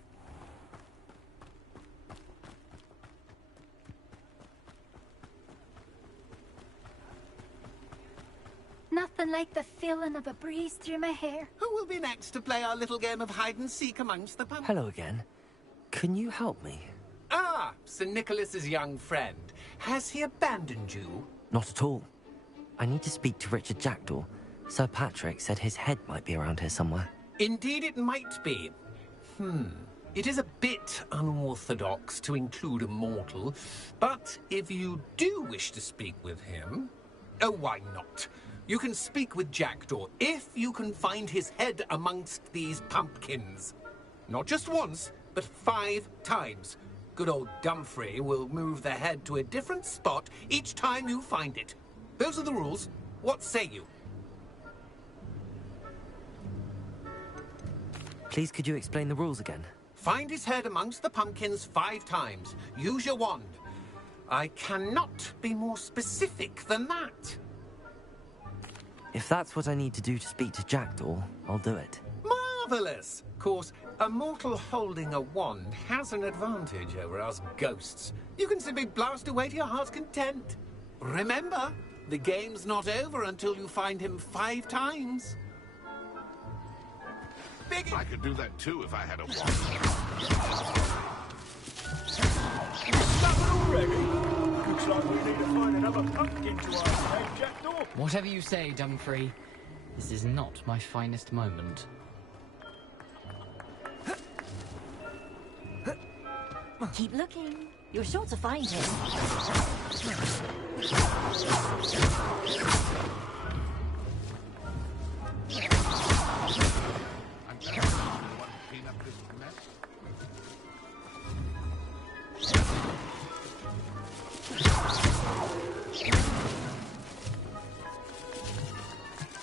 Nothing like the feeling of a breeze through my hair. Who will be next to play our little game of hide-and-seek amongst the pumpkins? Hello again. Can you help me? Ah, Sir Nicholas's young friend. Has he abandoned you? Not at all. I need to speak to Richard Jackdaw. Sir Patrick said his head might be around here somewhere. Indeed it might be. It is a bit unorthodox to include a mortal, but if you do wish to speak with him... Oh, why not? You can speak with Jackdaw if you can find his head amongst these pumpkins. Not just once, but 5 times. Good old Dumfrey will move the head to a different spot each time you find it. Those are the rules. What say you? Please, could you explain the rules again? Find his head amongst the pumpkins 5 times. Use your wand. I cannot be more specific than that. If that's what I need to do to speak to Jackdaw, I'll do it. Marvellous! Of course, a mortal holding a wand has an advantage over us ghosts. You can simply blast away to your heart's content. Remember, the game's not over until you find him 5 times. I could do that too if I had a wand. Stop it already! Looks like we need to find another pumpkin to our name, Jackdaw. Whatever you say, Dumfrey. This is not my finest moment. Keep looking. You're sure to find him.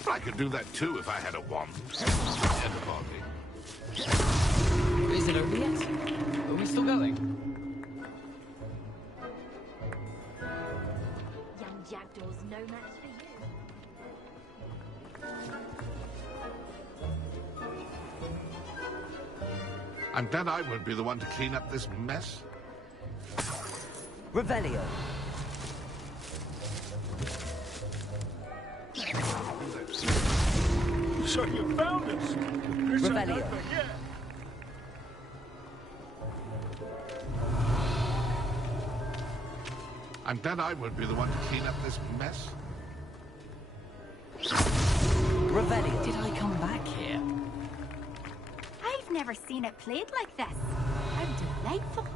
I could do that too if I had a wand. And a body. Is it over yet? Are we still going? Young Jackdaw's no match for you. I'm glad I won't be the one to clean up this mess. Revelio. So you found us. Revelio. I'm glad I won't be the one to clean up this mess. Revelio. Did I come back here? I've never seen it played like this. How delightful.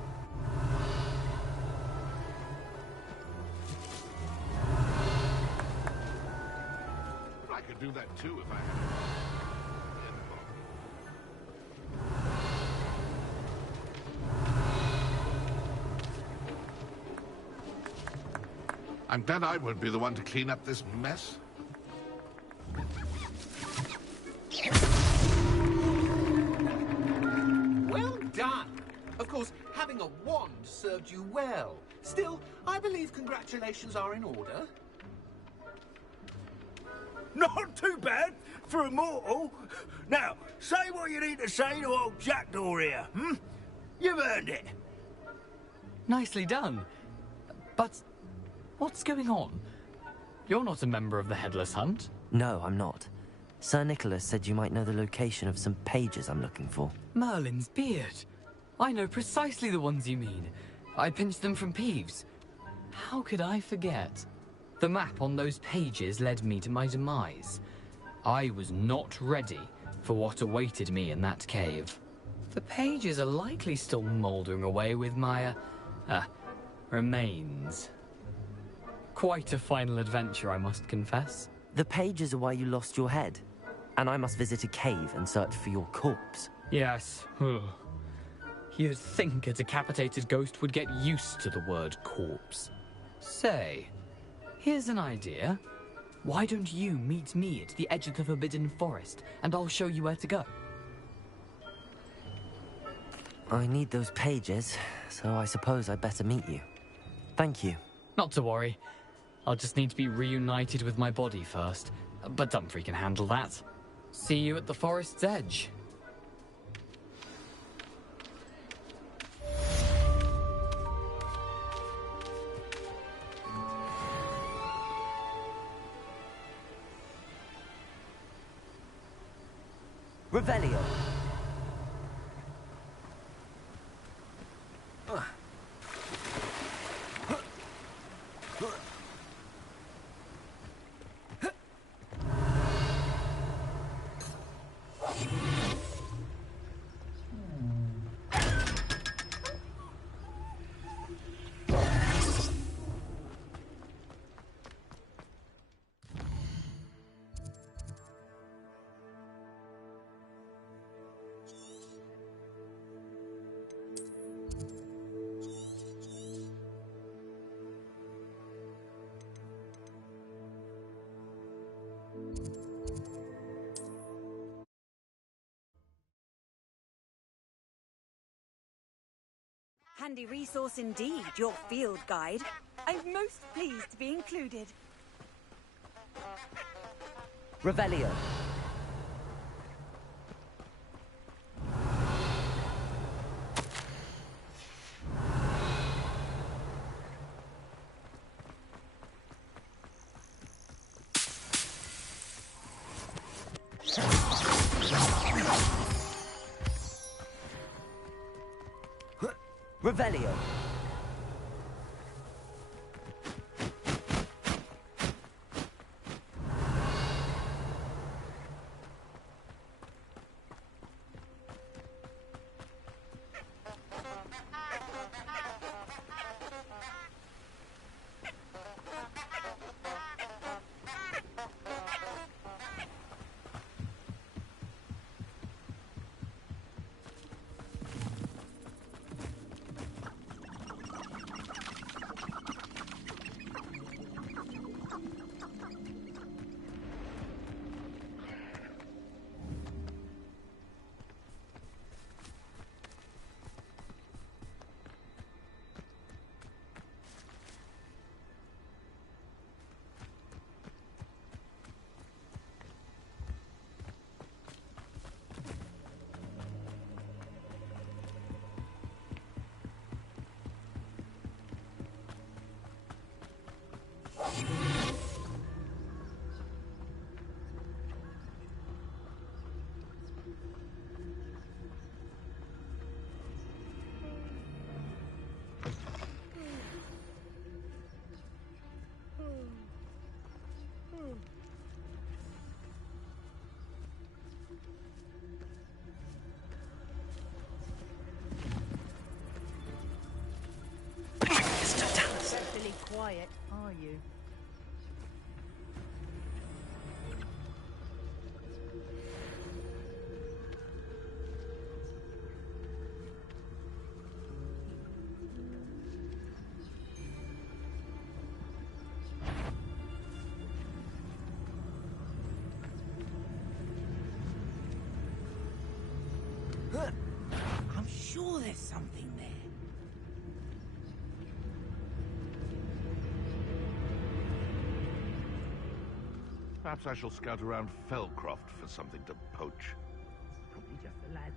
I could do that too if I had. I'm glad I won't be the one to clean up this mess. Well done. Of course, having a wand served you well. Still, I believe congratulations are in order. Not too bad for a mortal. Now, say what you need to say to old Jackdaw here, hmm? You've earned it. Nicely done. But what's going on? You're not a member of the Headless Hunt. No, I'm not. Sir Nicholas said you might know the location of some pages I'm looking for. Merlin's beard. I know precisely the ones you mean. I pinched them from Peeves. How could I forget? The map on those pages led me to my demise. I was not ready for what awaited me in that cave. The pages are likely still mouldering away with my, remains. Quite a final adventure, I must confess. The pages are why you lost your head, and I must visit a cave and search for your corpse. Yes. You'd think a decapitated ghost would get used to the word corpse. Say, here's an idea. Why don't you meet me at the edge of the Forbidden Forest, and I'll show you where to go? I need those pages, so I suppose I'd better meet you. Thank you. Not to worry. I'll just need to be reunited with my body first. But Dumfries can handle that. See you at the forest's edge. Revelio. Handy resource indeed, your field guide. I'm most pleased to be included. Revelio. Revelio. quiet, are you? I'm sure there's something there. Perhaps I shall scout around Fellcroft for something to poach. Probably just the lads.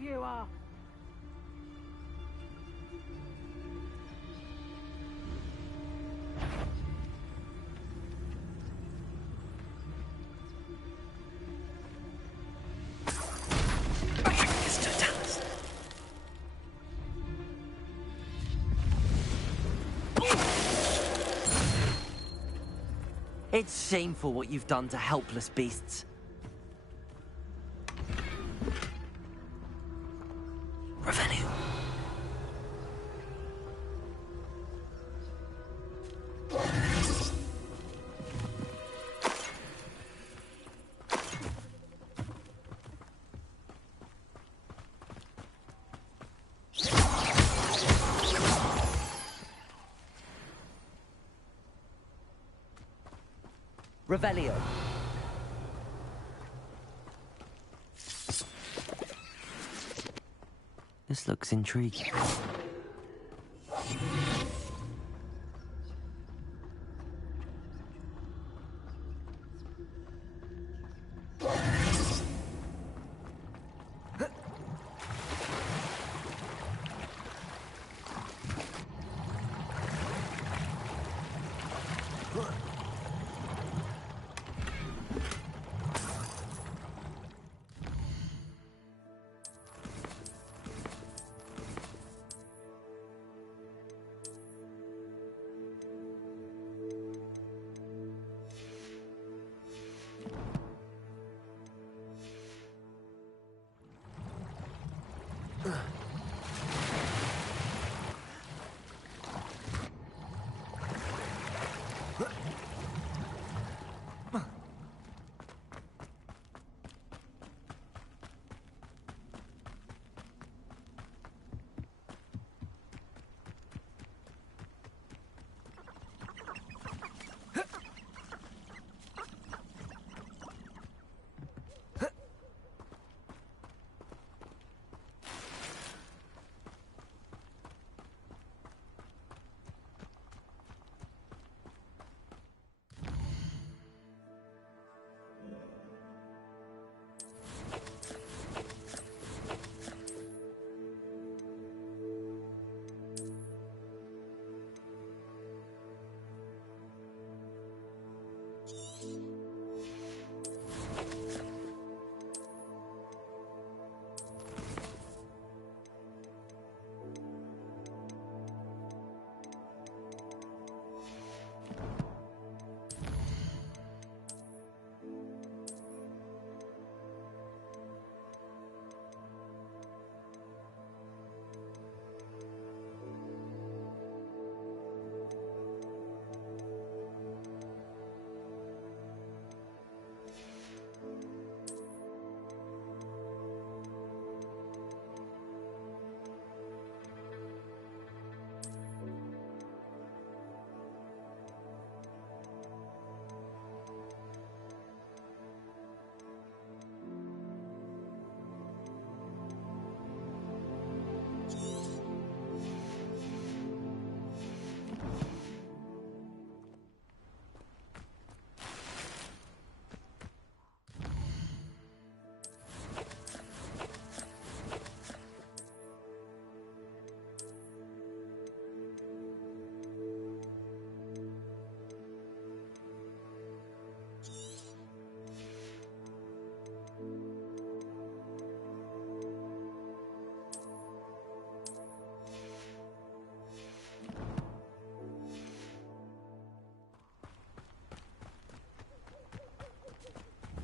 You are. It's shameful what you've done to helpless beasts. Revenue. Revelio. This looks intriguing.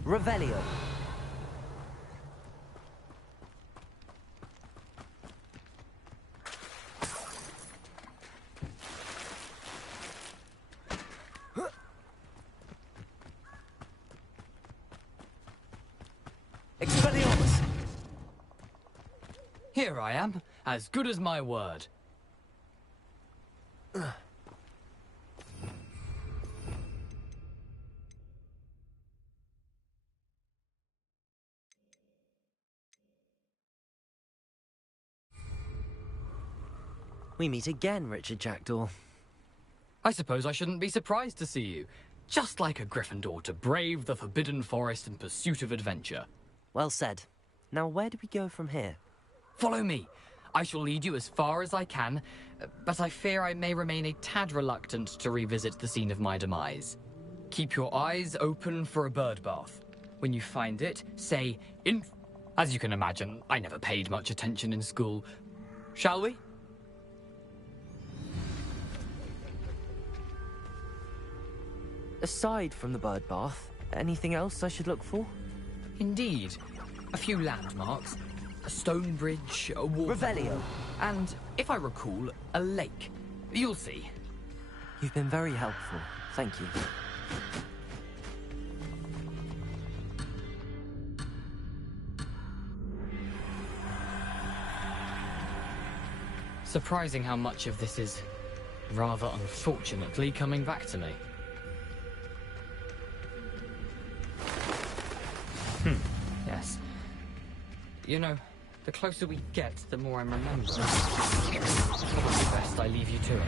Revelio. Expelliarmus! Here I am, as good as my word. We meet again, Richard Jackdaw. I suppose I shouldn't be surprised to see you. Just like a Gryffindor to brave the Forbidden Forest in pursuit of adventure. Well said. Now where do we go from here? Follow me. I shall lead you as far as I can, but I fear I may remain a tad reluctant to revisit the scene of my demise. Keep your eyes open for a bird bath. When you find it, say, As you can imagine, I never paid much attention in school. Shall we? Aside from the bird bath, anything else I should look for? Indeed. A few landmarks. A stone bridge, a water... Revelio. And, if I recall, a lake. You'll see. You've been very helpful. Thank you. Surprising how much of this is, rather unfortunately, coming back to me. Yes. You know, the closer we get, the more I'm remembering. Probably best I leave you to it.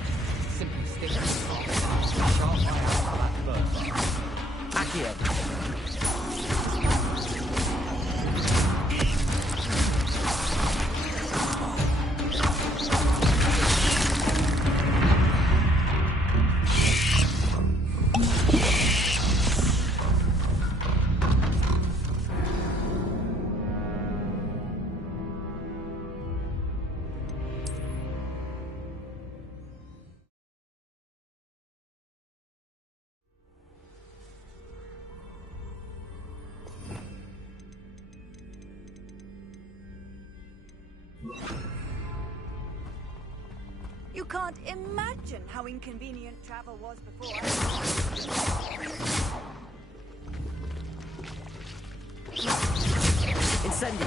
Simply stick to the sharp eye out for that bird. Accio. You can't imagine how inconvenient travel was before. Incendio.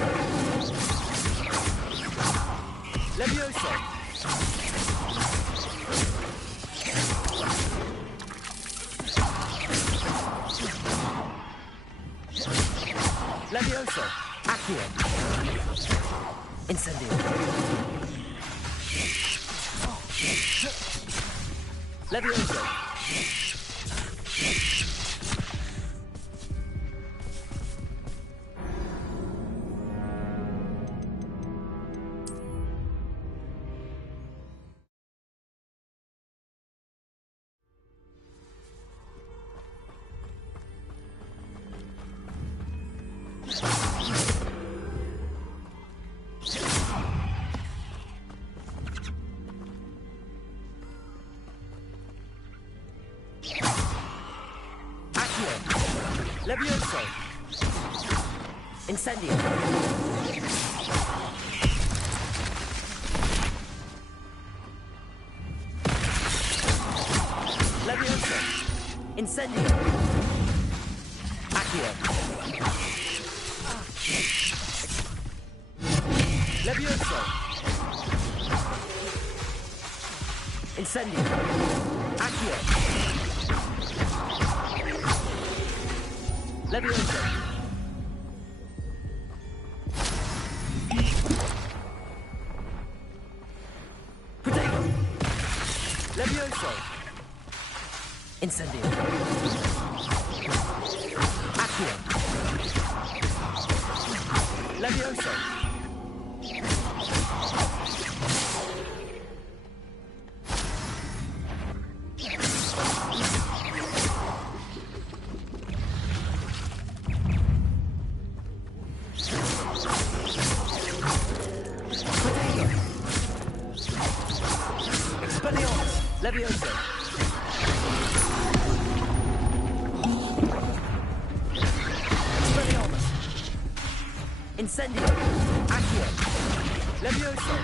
Levioso. Levioso. Accio. Incendio. Levioso. Levioso. Incendio. Levioso. Incendio. Accio. Levioso. Incendio. Accio. Levioso. Protego. Levioso. Incendio. Accio. Levioso. Levioso. Incendio! Accio! Levioso!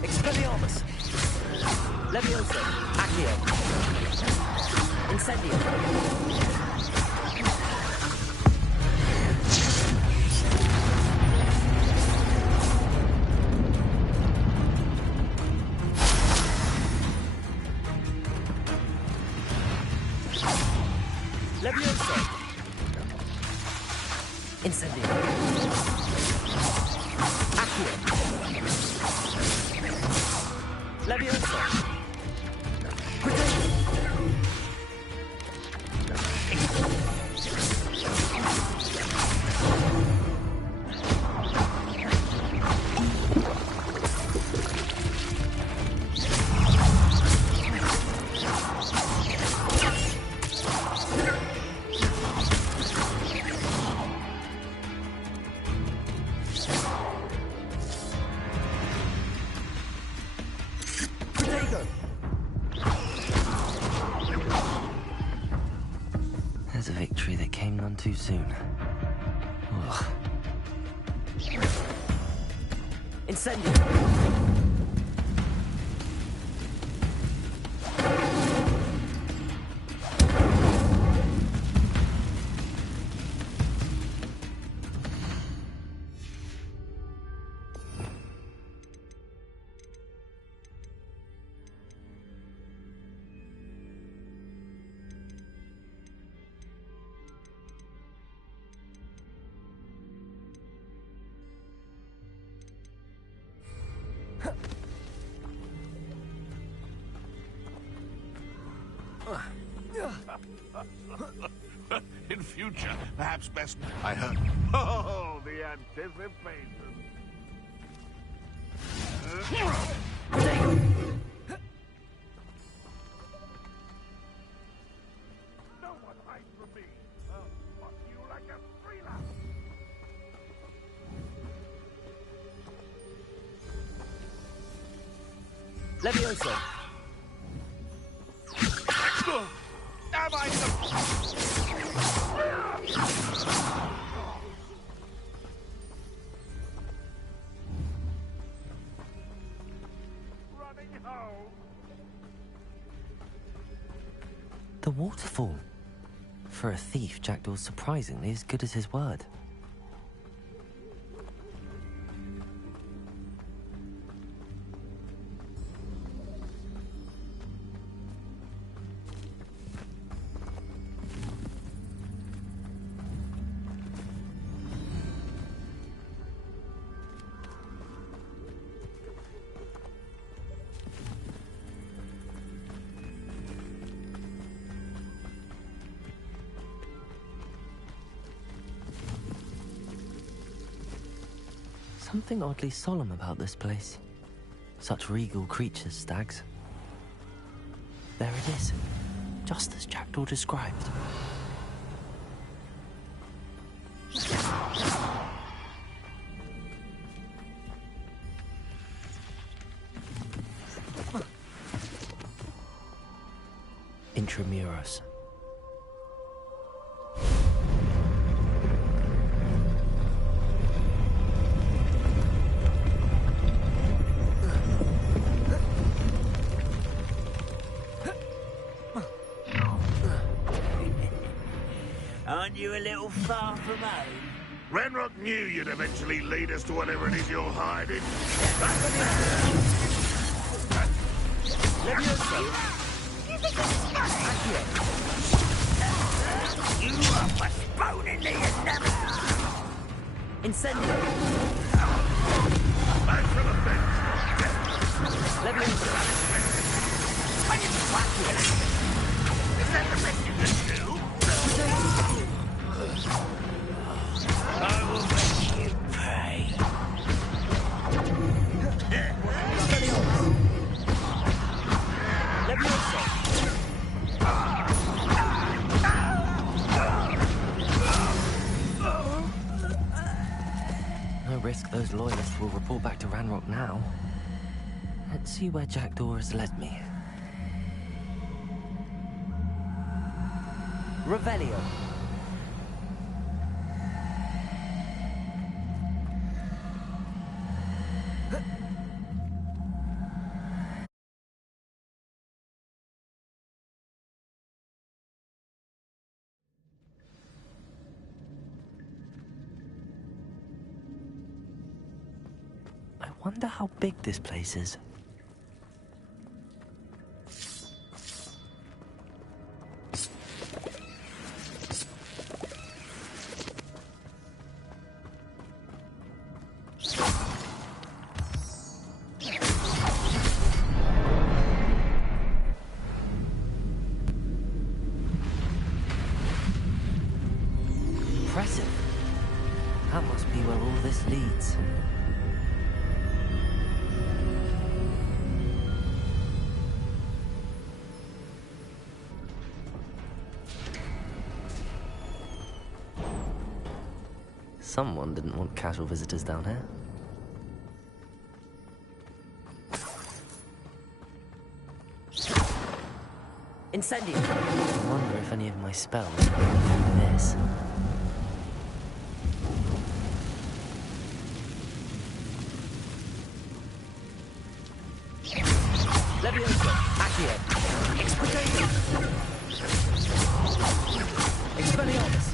Expelliarmus! Levioso! Accio! Incendio! Levioso! Incendio! Accio! Levioso! There's a victory that came none too soon. Ugh. Incendio! In future, perhaps best I heard. Oh, the anticipation. No one hides from me. I'll fuck you like a freelance. Levioso! Am I running home? The waterfall. For a thief, Jackdaw's surprisingly as good as his word. Something oddly solemn about this place. Such regal creatures, stags. There it is, just as Jackdaw described. Intramuros. Aren't you a little far from home? Ranrock knew you'd eventually lead us to whatever it is you're hiding. You are postponing the inevitable. Incendio! Back from the fence! Levioso! Is that the best you can do? I will make you pay. Levioso! No risk those loyalists will report back to Ranrock now. Let's see where Jackdaw has led me. Revelio. I wonder how big this place is. Impressive. That must be where all this leads. Someone didn't want casual visitors down here. Incendio! I wonder if any of my spells will do this. Leviosa! Accio! Expurgator! Expelliarmus!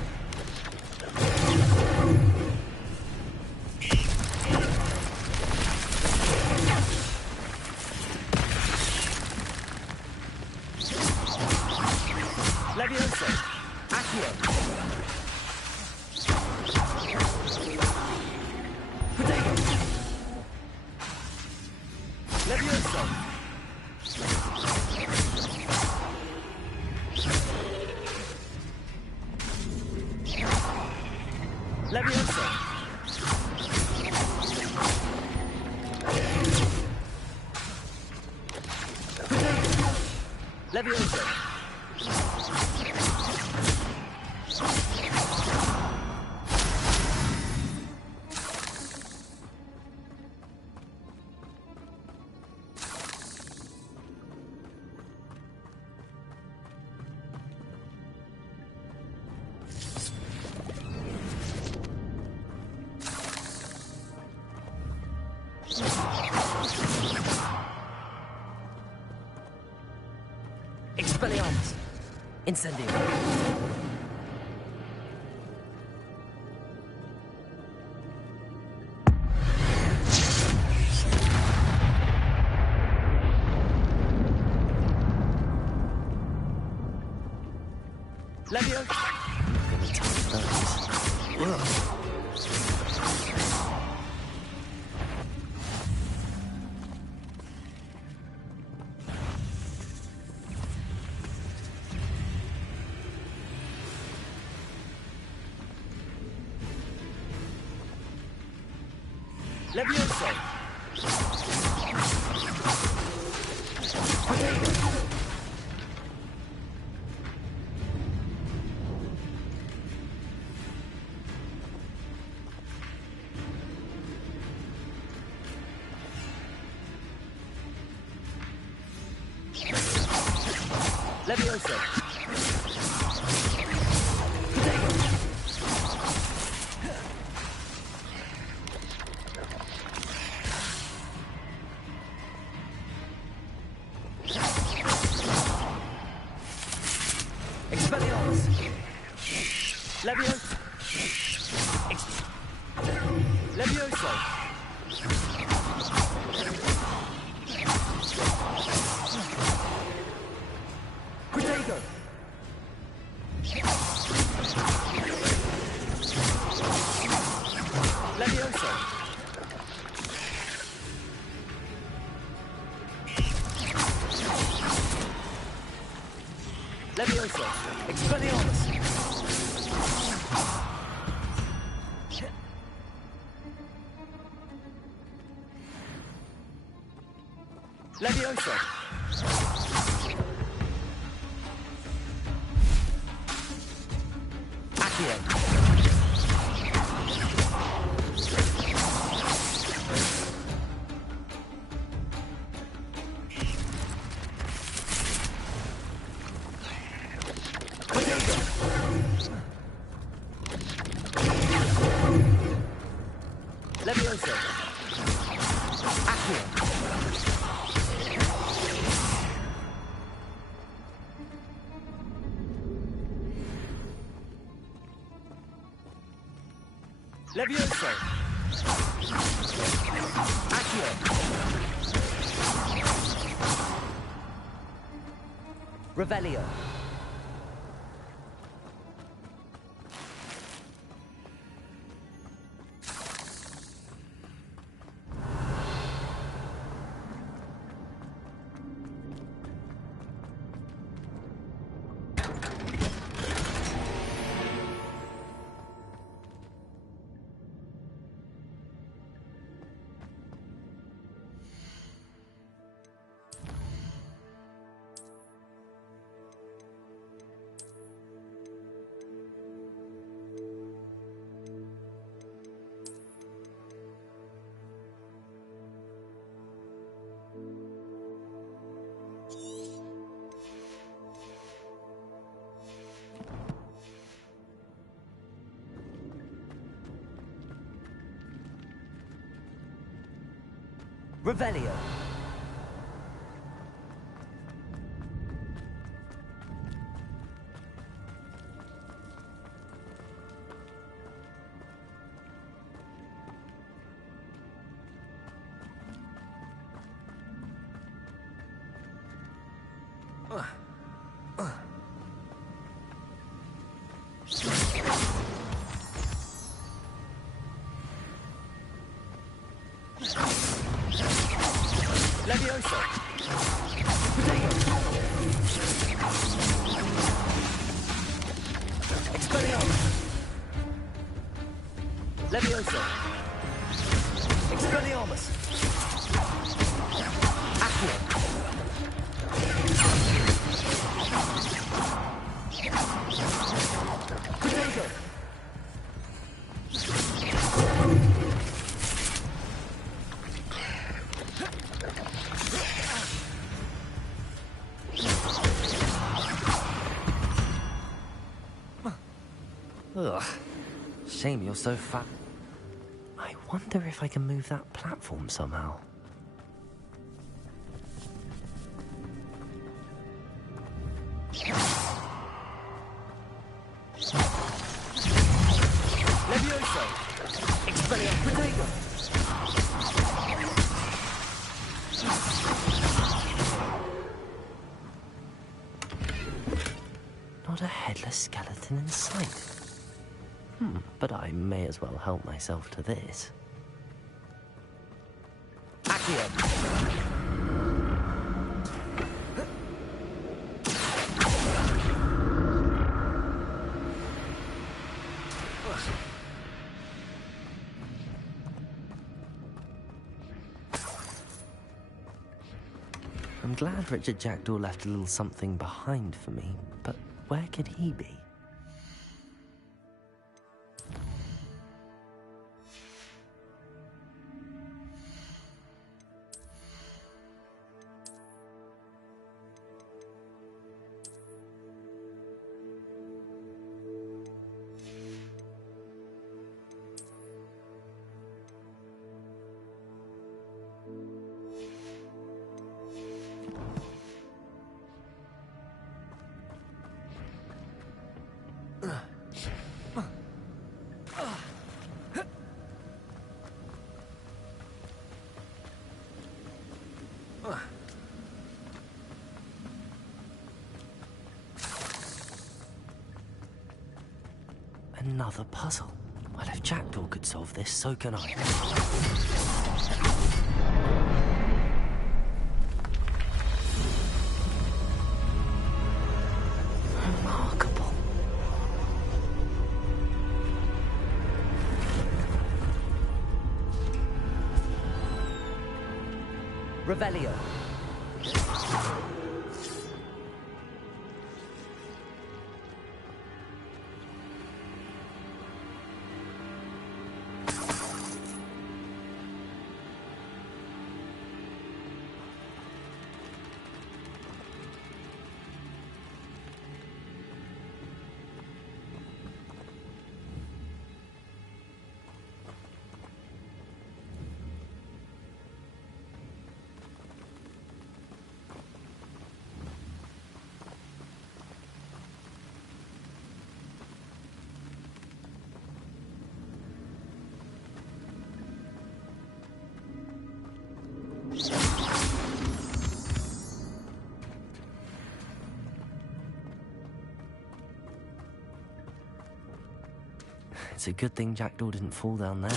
Leviosa! Accio! Protego! Leviosa! Leviosa! Leviosa! Expelliarmus! Incendio! Leviosa! Leviosa! Leviosa! Expelliarmus! Leviosa! Leviosa! Protego! Leviosa! Leviosa! Expelliarmus! Leviosa! Accio! Protego! Levioso! Accio! Revelio! Revelio. Levioso! Expelliarmus! Levioso! Expelliarmus! Accio! Protego! Ugh. Shame you're so fat. I wonder if I can move that platform somehow. Levioso! Expelliarmus! Protego! Not a headless skeleton in sight. But I may as well help myself to this. Accio! I'm glad Richard Jackdaw left a little something behind for me, but where could he be? Another puzzle. Well, if Jackdaw could solve this, so can I. Remarkable. Revelio. It's a good thing Jackdaw didn't fall down there.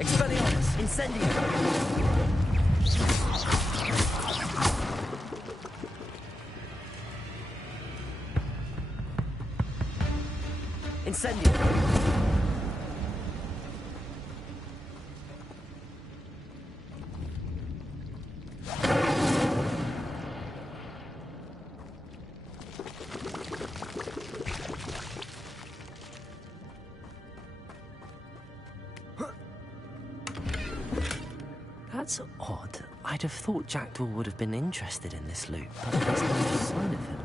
Expelliarmus, incendio! Incendio! That's odd. I'd have thought Jackdaw would have been interested in this loot, but there's no sign of him.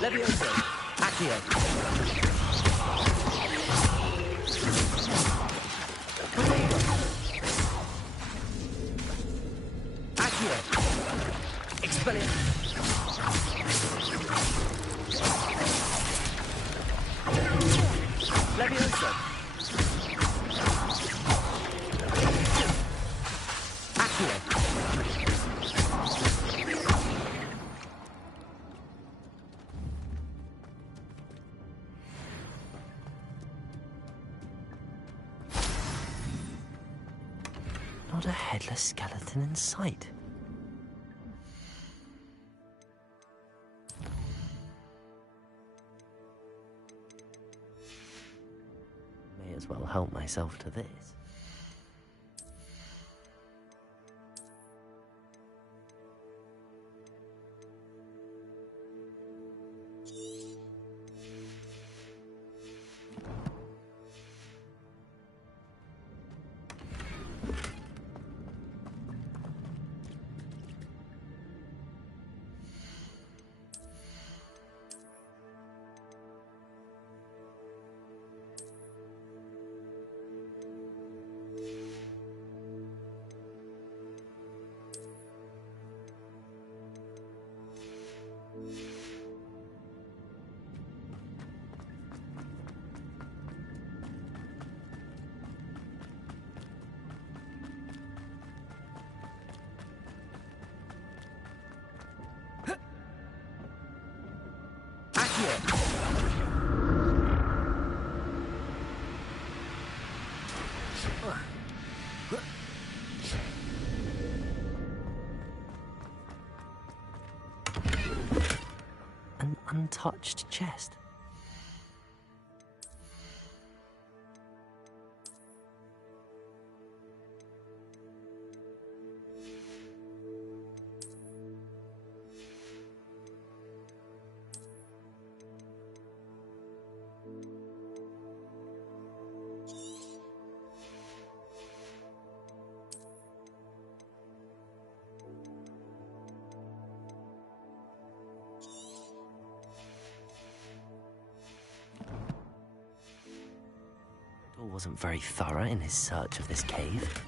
Levioso! Accio! Levioso! Accio! Not a headless skeleton in sight. May as well help myself to this. An untouched chest. Wasn't very thorough in his search of this cave.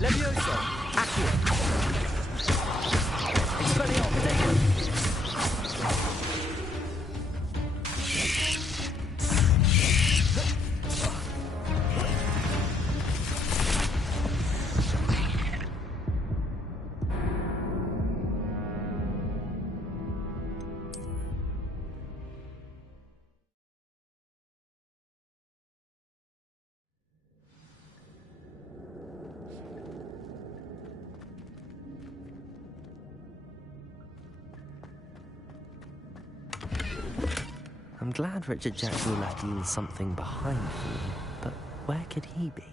Levioso! Accio! Expelliarmus! I'm glad Richard Jackdaw left a little something behind for me, but where could he be?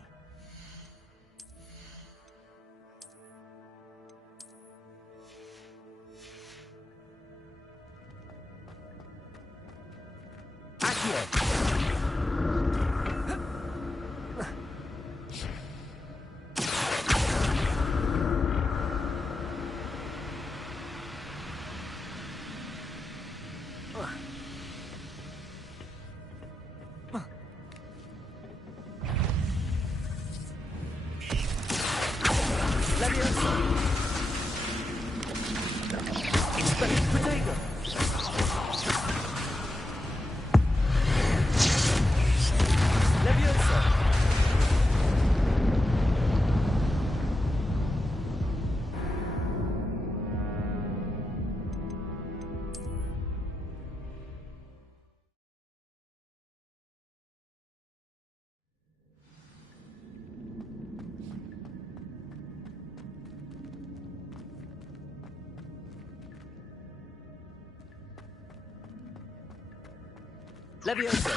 Levioso.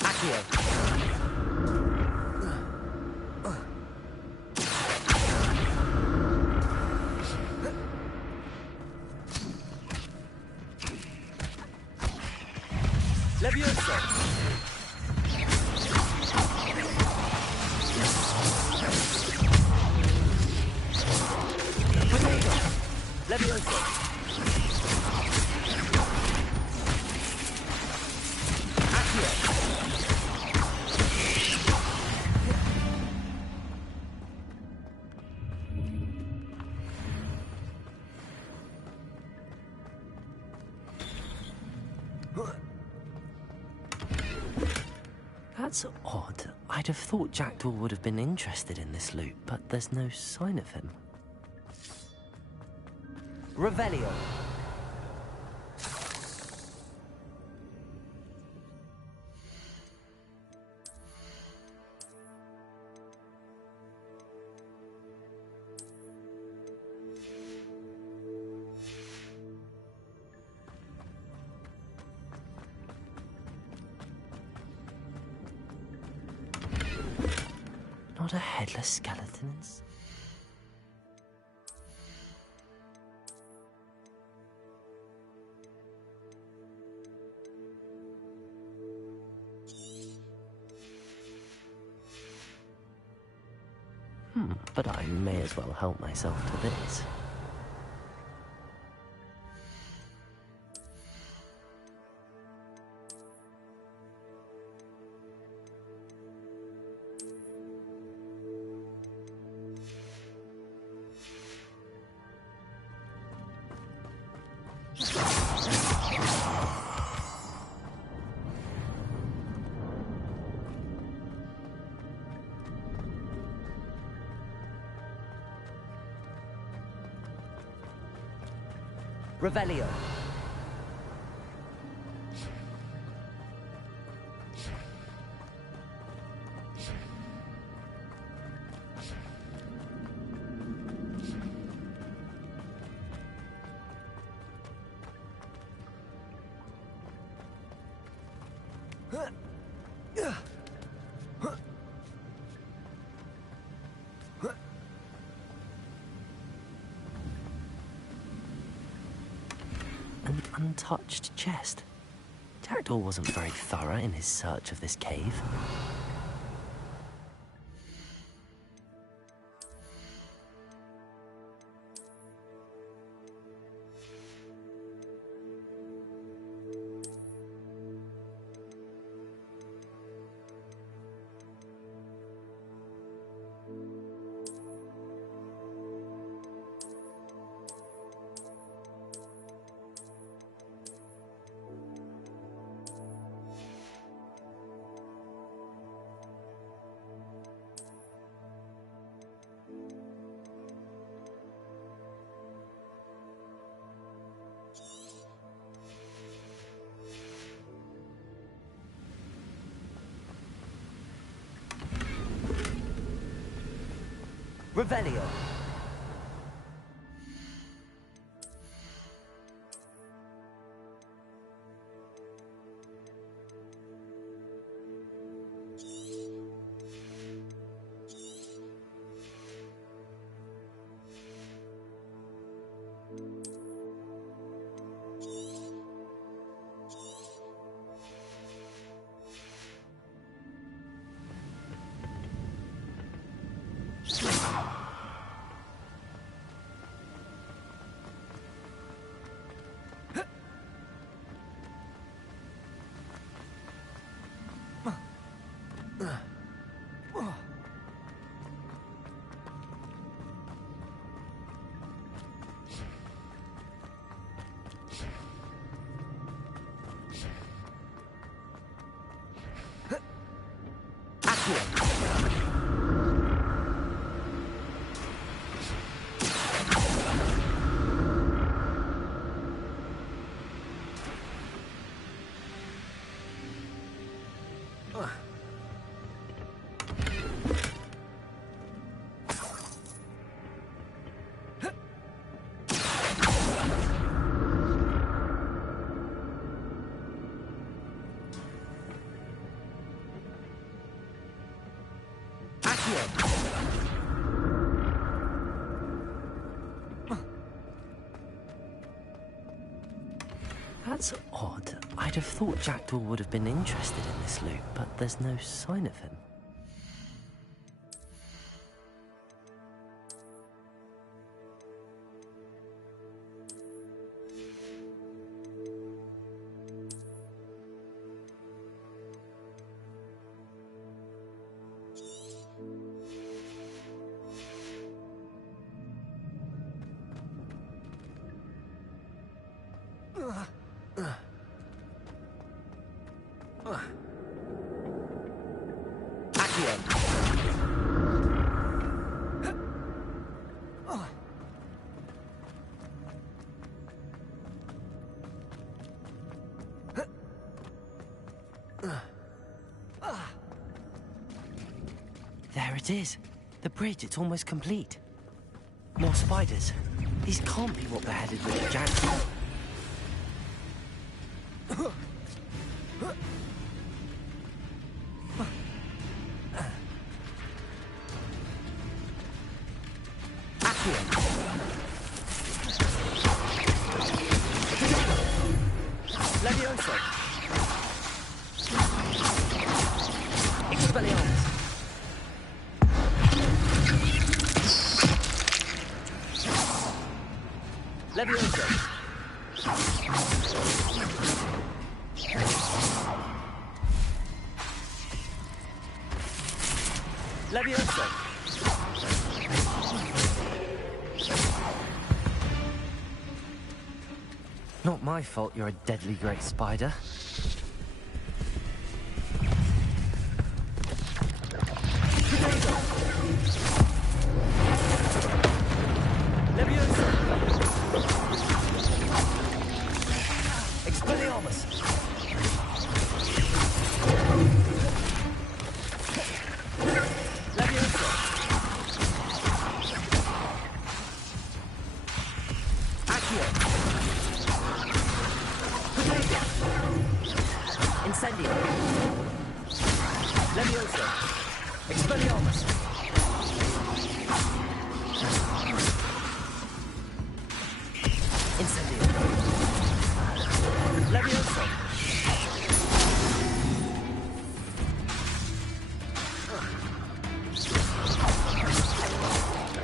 Accio. Levioso. Potato. Levioso. That's odd. I'd have thought Jackdaw would have been interested in this loot, but there's no sign of him. Revelio. Not a headless skeleton. But I may as well help myself to this. Revelio. An untouched chest. Jackdaw wasn't very thorough in his search of this cave. Revelio. That's odd. I'd have thought Jackdaw would have been interested in this loot, but there's no sign of him. There it is. The bridge, it's almost complete. More spiders. These can't be what beheaded Richard Jackdaw. Levioso. Expelliarmus. Levioso. Levioso. Not my fault you're a deadly great spider. Levioso. Expelliarmus. Levioso. Accio. Incendio. Levioso. Expelliarmus. Incendio. Levioso.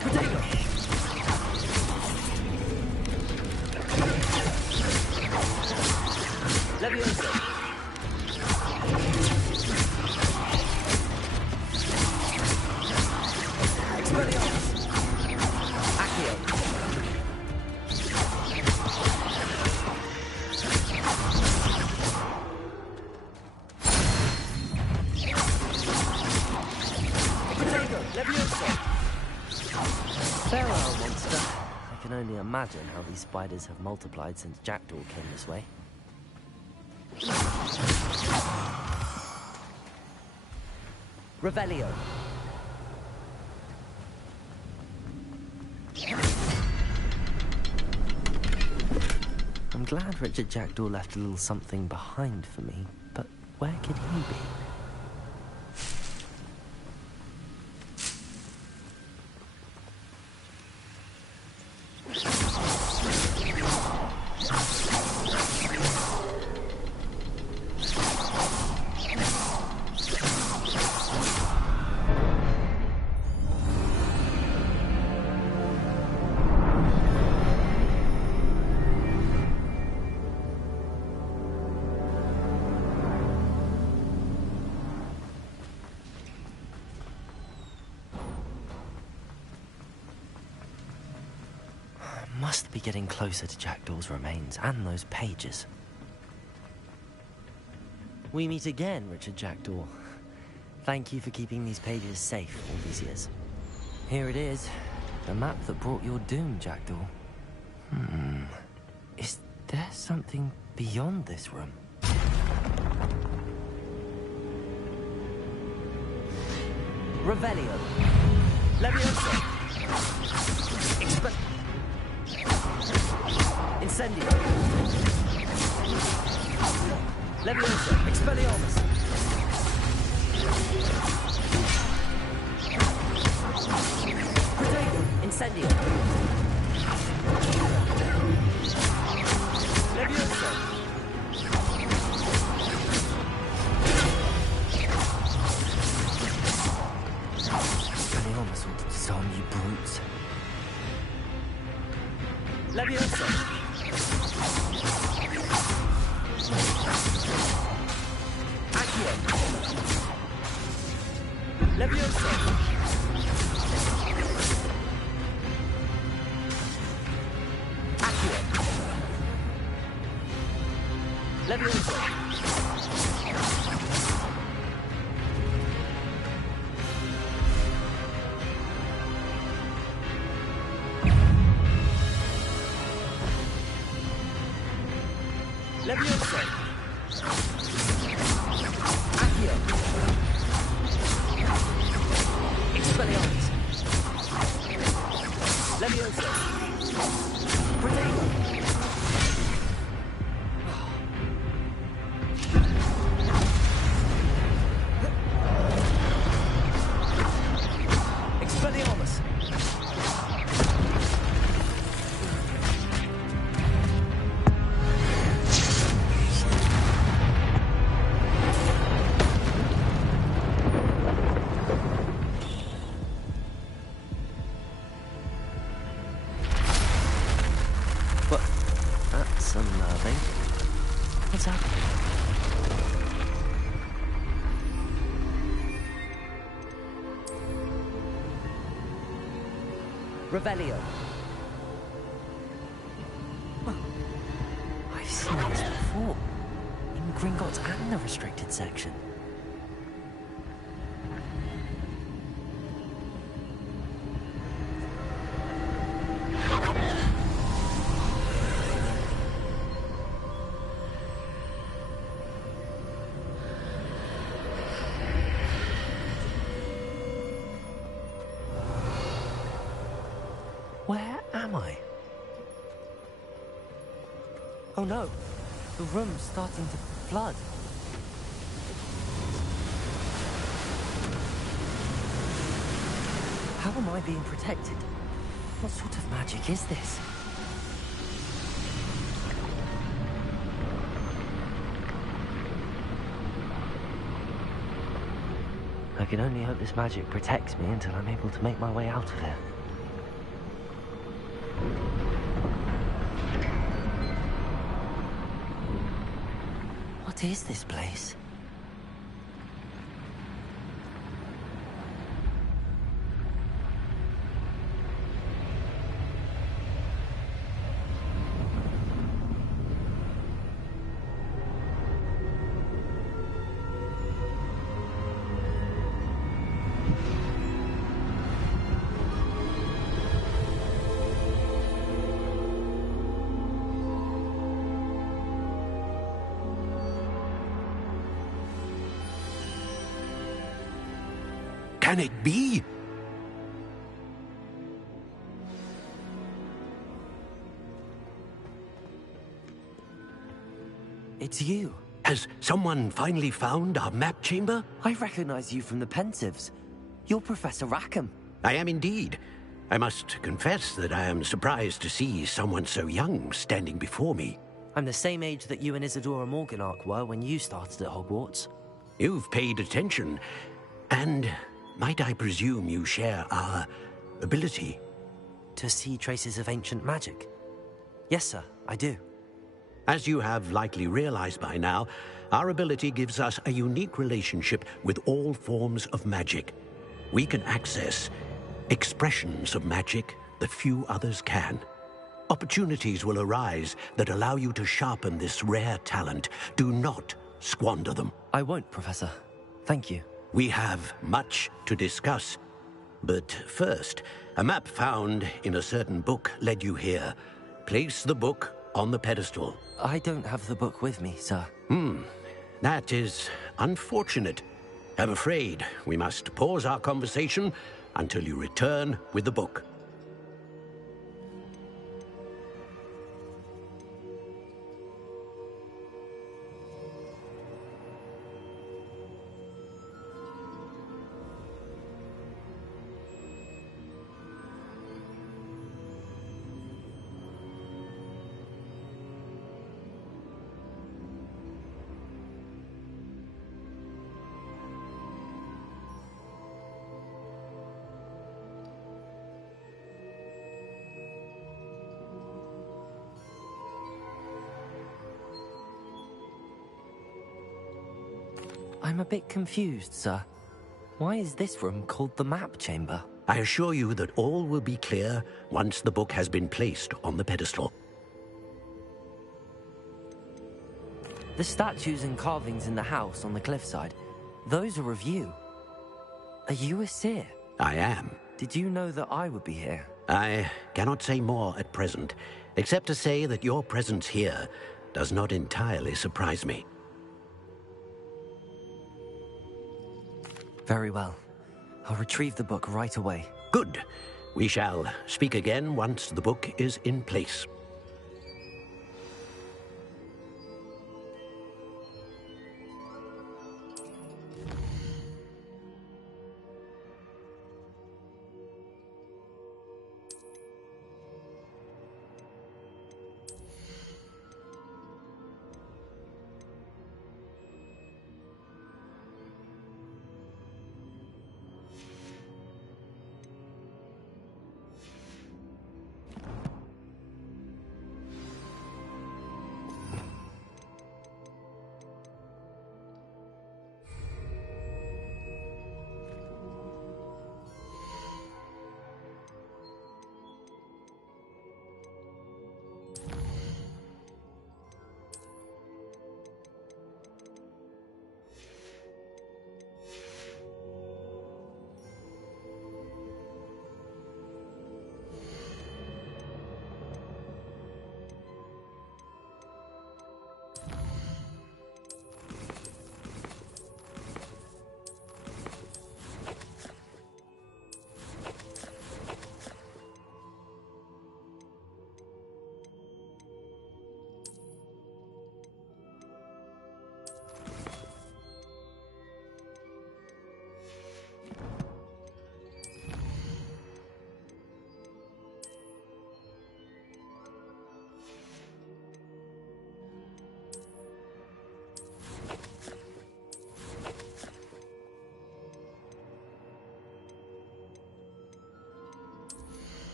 Protego. Levioso. Expelliarmus. Accio. Protego. Levioso. Feral monster. I can only imagine how these spiders have multiplied since Jackdaw came this way. Revelio. I'm glad Richard Jackdaw left a little something behind for me, but where could he be? Must be getting closer to Jackdaw's remains and those pages. We meet again, Richard Jackdaw. Thank you for keeping these pages safe all these years. Here it is, the map that brought your doom, Jackdaw. Is there something beyond this room? Revelio. Levioso. Incendio. Levioso. Expelliarmus. castle to disarm you brutes. Levioso! Accio! Levioso! Accio! Levioso! Levioso! Accio! Expelliarmus! Levioso! Protego! Expelliarmus! But that's unnerving. What's happening? Revelio! I've seen this before. In Gringotts and the restricted section. Where am I? Oh no, the room's starting to flood. How am I being protected? What sort of magic is this? I can only hope this magic protects me until I'm able to make my way out of here. What is this place? Can it be? It's you. Has someone finally found our map chamber? I recognize you from the Pensieves. You're Professor Rackham. I am indeed. I must confess that I am surprised to see someone so young standing before me. I'm the same age that you and Isadora Morganach were when you started at Hogwarts. You've paid attention, and might I presume you share our ability? To see traces of ancient magic? Yes, sir, I do. As you have likely realized by now, our ability gives us a unique relationship with all forms of magic. We can access expressions of magic that few others can. Opportunities will arise that allow you to sharpen this rare talent. Do not squander them. I won't, Professor. Thank you. We have much to discuss. But first, a map found in a certain book led you here. Place the book on the pedestal. I don't have the book with me, sir. That is unfortunate. I'm afraid we must pause our conversation until you return with the book. I'm a bit confused, sir. Why is this room called the map chamber? I assure you that all will be clear once the book has been placed on the pedestal. The statues and carvings in the house on the cliffside, those are of you. Are you a seer? I am. Did you know that I would be here? I cannot say more at present, except to say that your presence here does not entirely surprise me. Very well. I'll retrieve the book right away. Good. We shall speak again once the book is in place.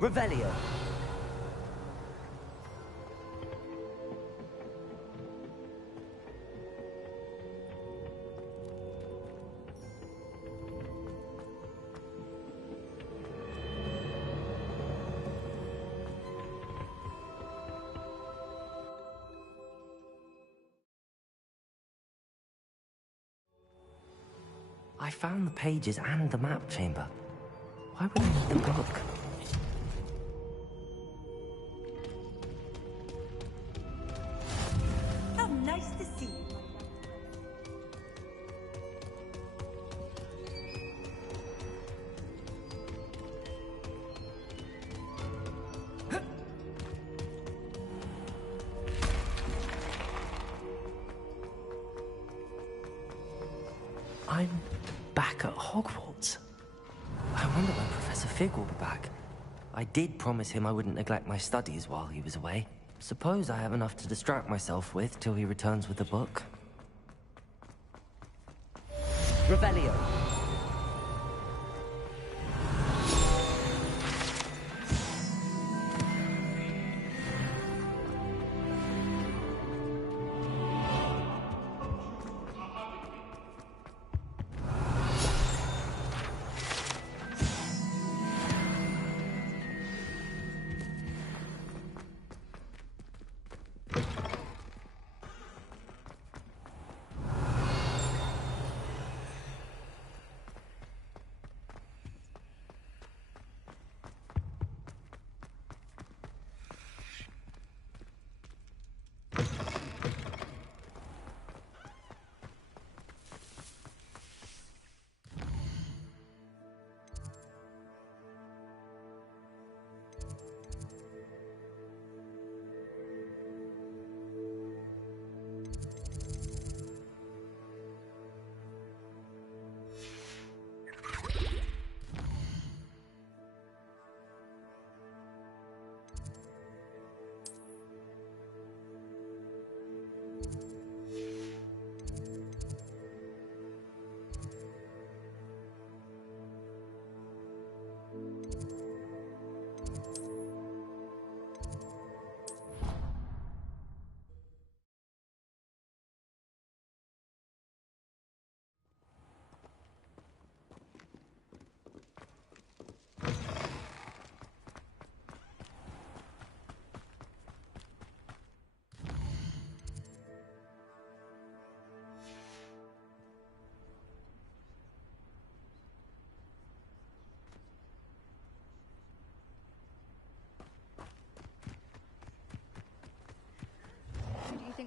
Revelio. I found the pages and the map chamber. Why would I need the book? How nice to see you. I'm back at Hogwarts. I wonder when Professor Fig will be back. I did promise him I wouldn't neglect my studies while he was away. Suppose I have enough to distract myself with till he returns with the book. Revelio.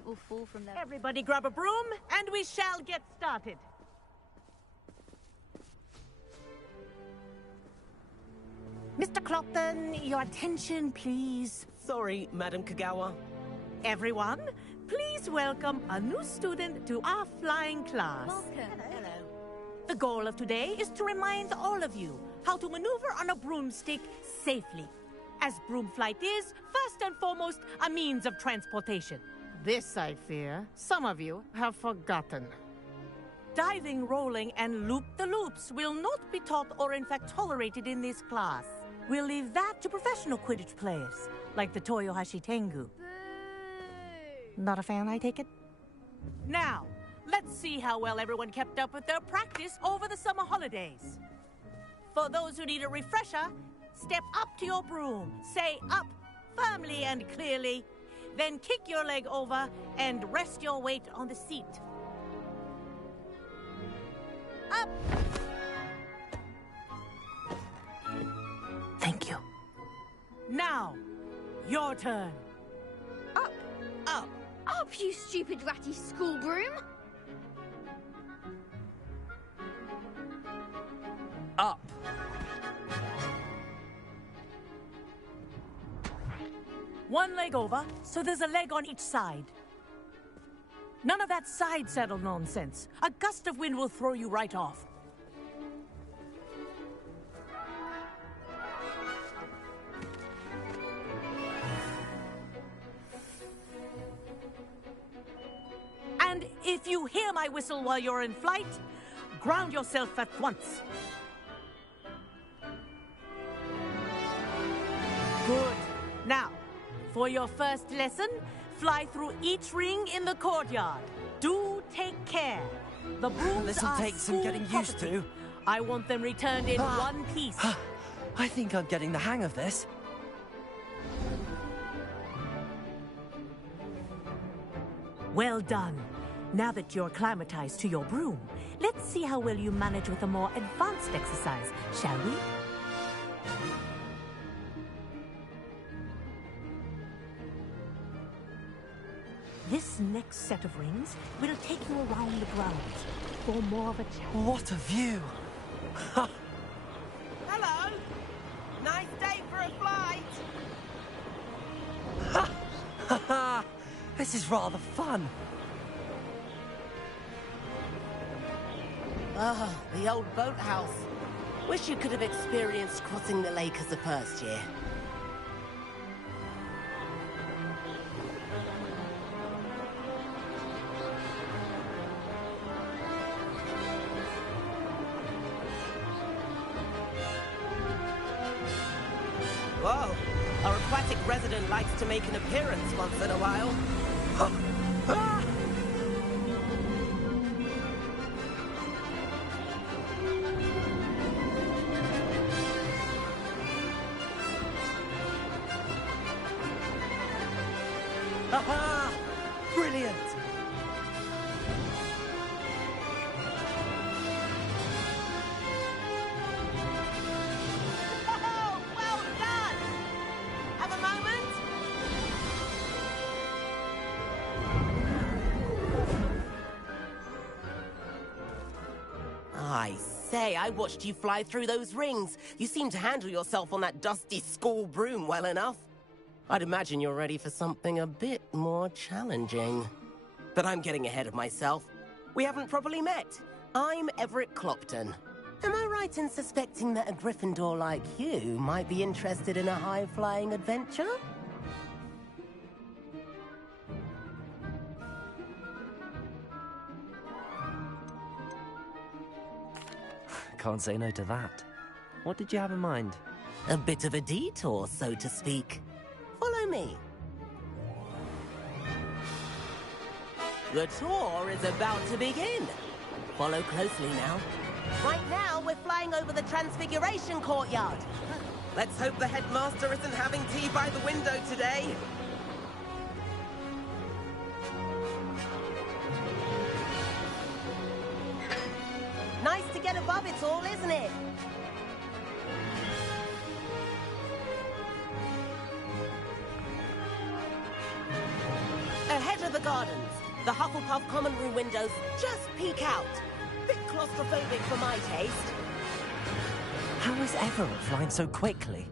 paint will fall from their... Everybody grab a broom, and we shall get started. Mr. Clopton, your attention, please. Sorry, Madam Kagawa. Everyone, please welcome a new student to our flying class. Welcome. Hello. The goal of today is to remind all of you how to maneuver on a broomstick safely, as broom flight is, first and foremost, a means of transportation. This, I fear, some of you have forgotten. Diving, rolling, and loop-the-loops will not be taught or in fact tolerated in this class. We'll leave that to professional Quidditch players, like the Toyohashi Tengu. Not a fan, I take it? Now, let's see how well everyone kept up with their practice over the summer holidays. For those who need a refresher, step up to your broom, say up firmly and clearly, then kick your leg over and rest your weight on the seat. Up! Thank you. Now, your turn. Up! Up! Up, you stupid ratty school broom! Up! One leg over, so there's a leg on each side. None of that side saddle nonsense. A gust of wind will throw you right off. And if you hear my whistle while you're in flight, ground yourself at once. Good. Now, for your first lesson, fly through each ring in the courtyard. Do take care. The brooms This'll are take some school getting used property. to. I want them returned in one piece. I think I'm getting the hang of this. Well done. Now that you're acclimatized to your broom, let's see how well you manage with a more advanced exercise, shall we? This next set of rings will take you around the grounds for more of a challenge. What a view! Hello! Nice day for a flight! This is rather fun. Ah, the old boathouse. Wish you could have experienced crossing the lake as a first year. Whoa, our aquatic resident likes to make an appearance once in a while. Aha! Brilliant! Oh, well done! Have a moment? I say, I watched you fly through those rings. You seem to handle yourself on that dusty school broom well enough. I'd imagine you're ready for something a bit more challenging. But I'm getting ahead of myself. We haven't properly met. I'm Everett Clopton. Am I right in suspecting that a Gryffindor like you might be interested in a high-flying adventure? Can't say no to that. What did you have in mind? A bit of a detour, so to speak. Follow me. The tour is about to begin. Follow closely now. Right now, we're flying over the Transfiguration Courtyard. Let's hope the headmaster isn't having tea by the window today. Nice to get above it all, isn't it? Ahead of the gardens. The Hufflepuff common room windows just peek out. Bit claustrophobic for my taste. How is Everett flying so quickly?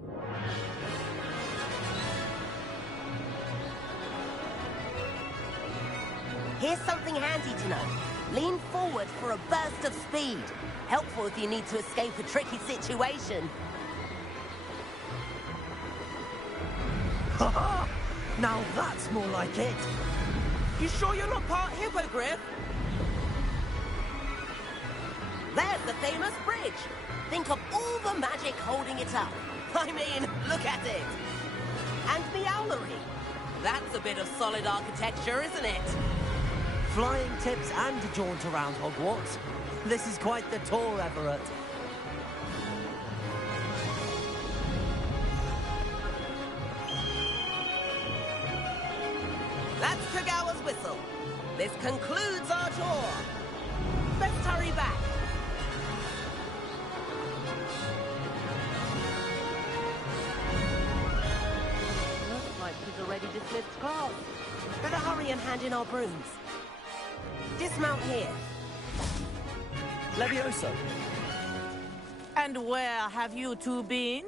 Here's something handy to know. Lean forward for a burst of speed. Helpful if you need to escape a tricky situation. Ha! Now that's more like it. You sure you're not part hippogriff? There's the famous bridge. Think of all the magic holding it up. I mean, look at it. And the owlery. That's a bit of solid architecture, isn't it? Flying tips and a jaunt around Hogwarts. This is quite the tour, Everett. That's Kagawa's whistle. This concludes our tour. Let's hurry back. Looks like he's already dismissed class. Better hurry and hand in our brooms. Dismount here. Levioso. And where have you two been?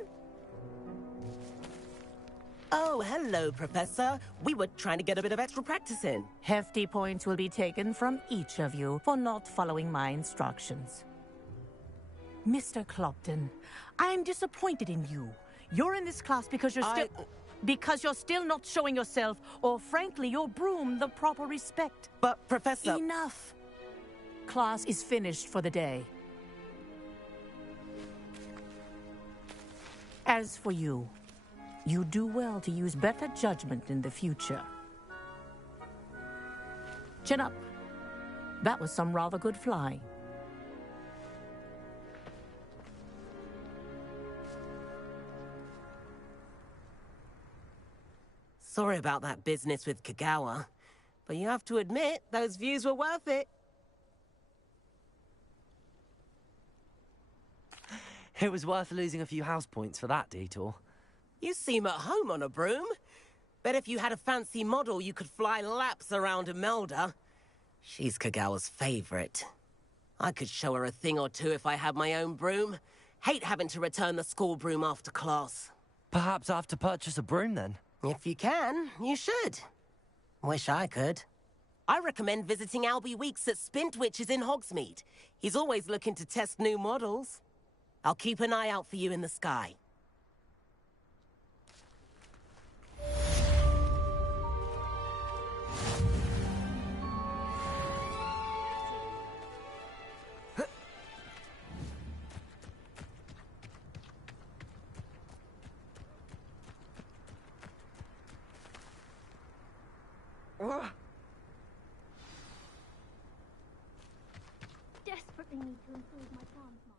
Oh, hello, Professor. We were trying to get a bit of extra practice in. Hefty points will be taken from each of you for not following my instructions. Mr. Clopton, I'm disappointed in you. You're in this class because you're still not showing yourself, or frankly, your broom the proper respect. But, Professor... Enough! Class is finished for the day. As for you, you do well to use better judgment in the future. Chin up. That was some rather good flying. Sorry about that business with Kagawa, but you have to admit, those views were worth it. It was worth losing a few house points for that detour. You seem at home on a broom. Bet if you had a fancy model, you could fly laps around Imelda. She's Kagawa's favorite. I could show her a thing or two if I had my own broom. Hate having to return the school broom after class. Perhaps I have to purchase a broom then. If you can, you should. Wish I could. I recommend visiting Albie Weeks at Spintwitches in Hogsmeade. He's always looking to test new models. I'll keep an eye out for you in the sky. Desperately need to improve my charms.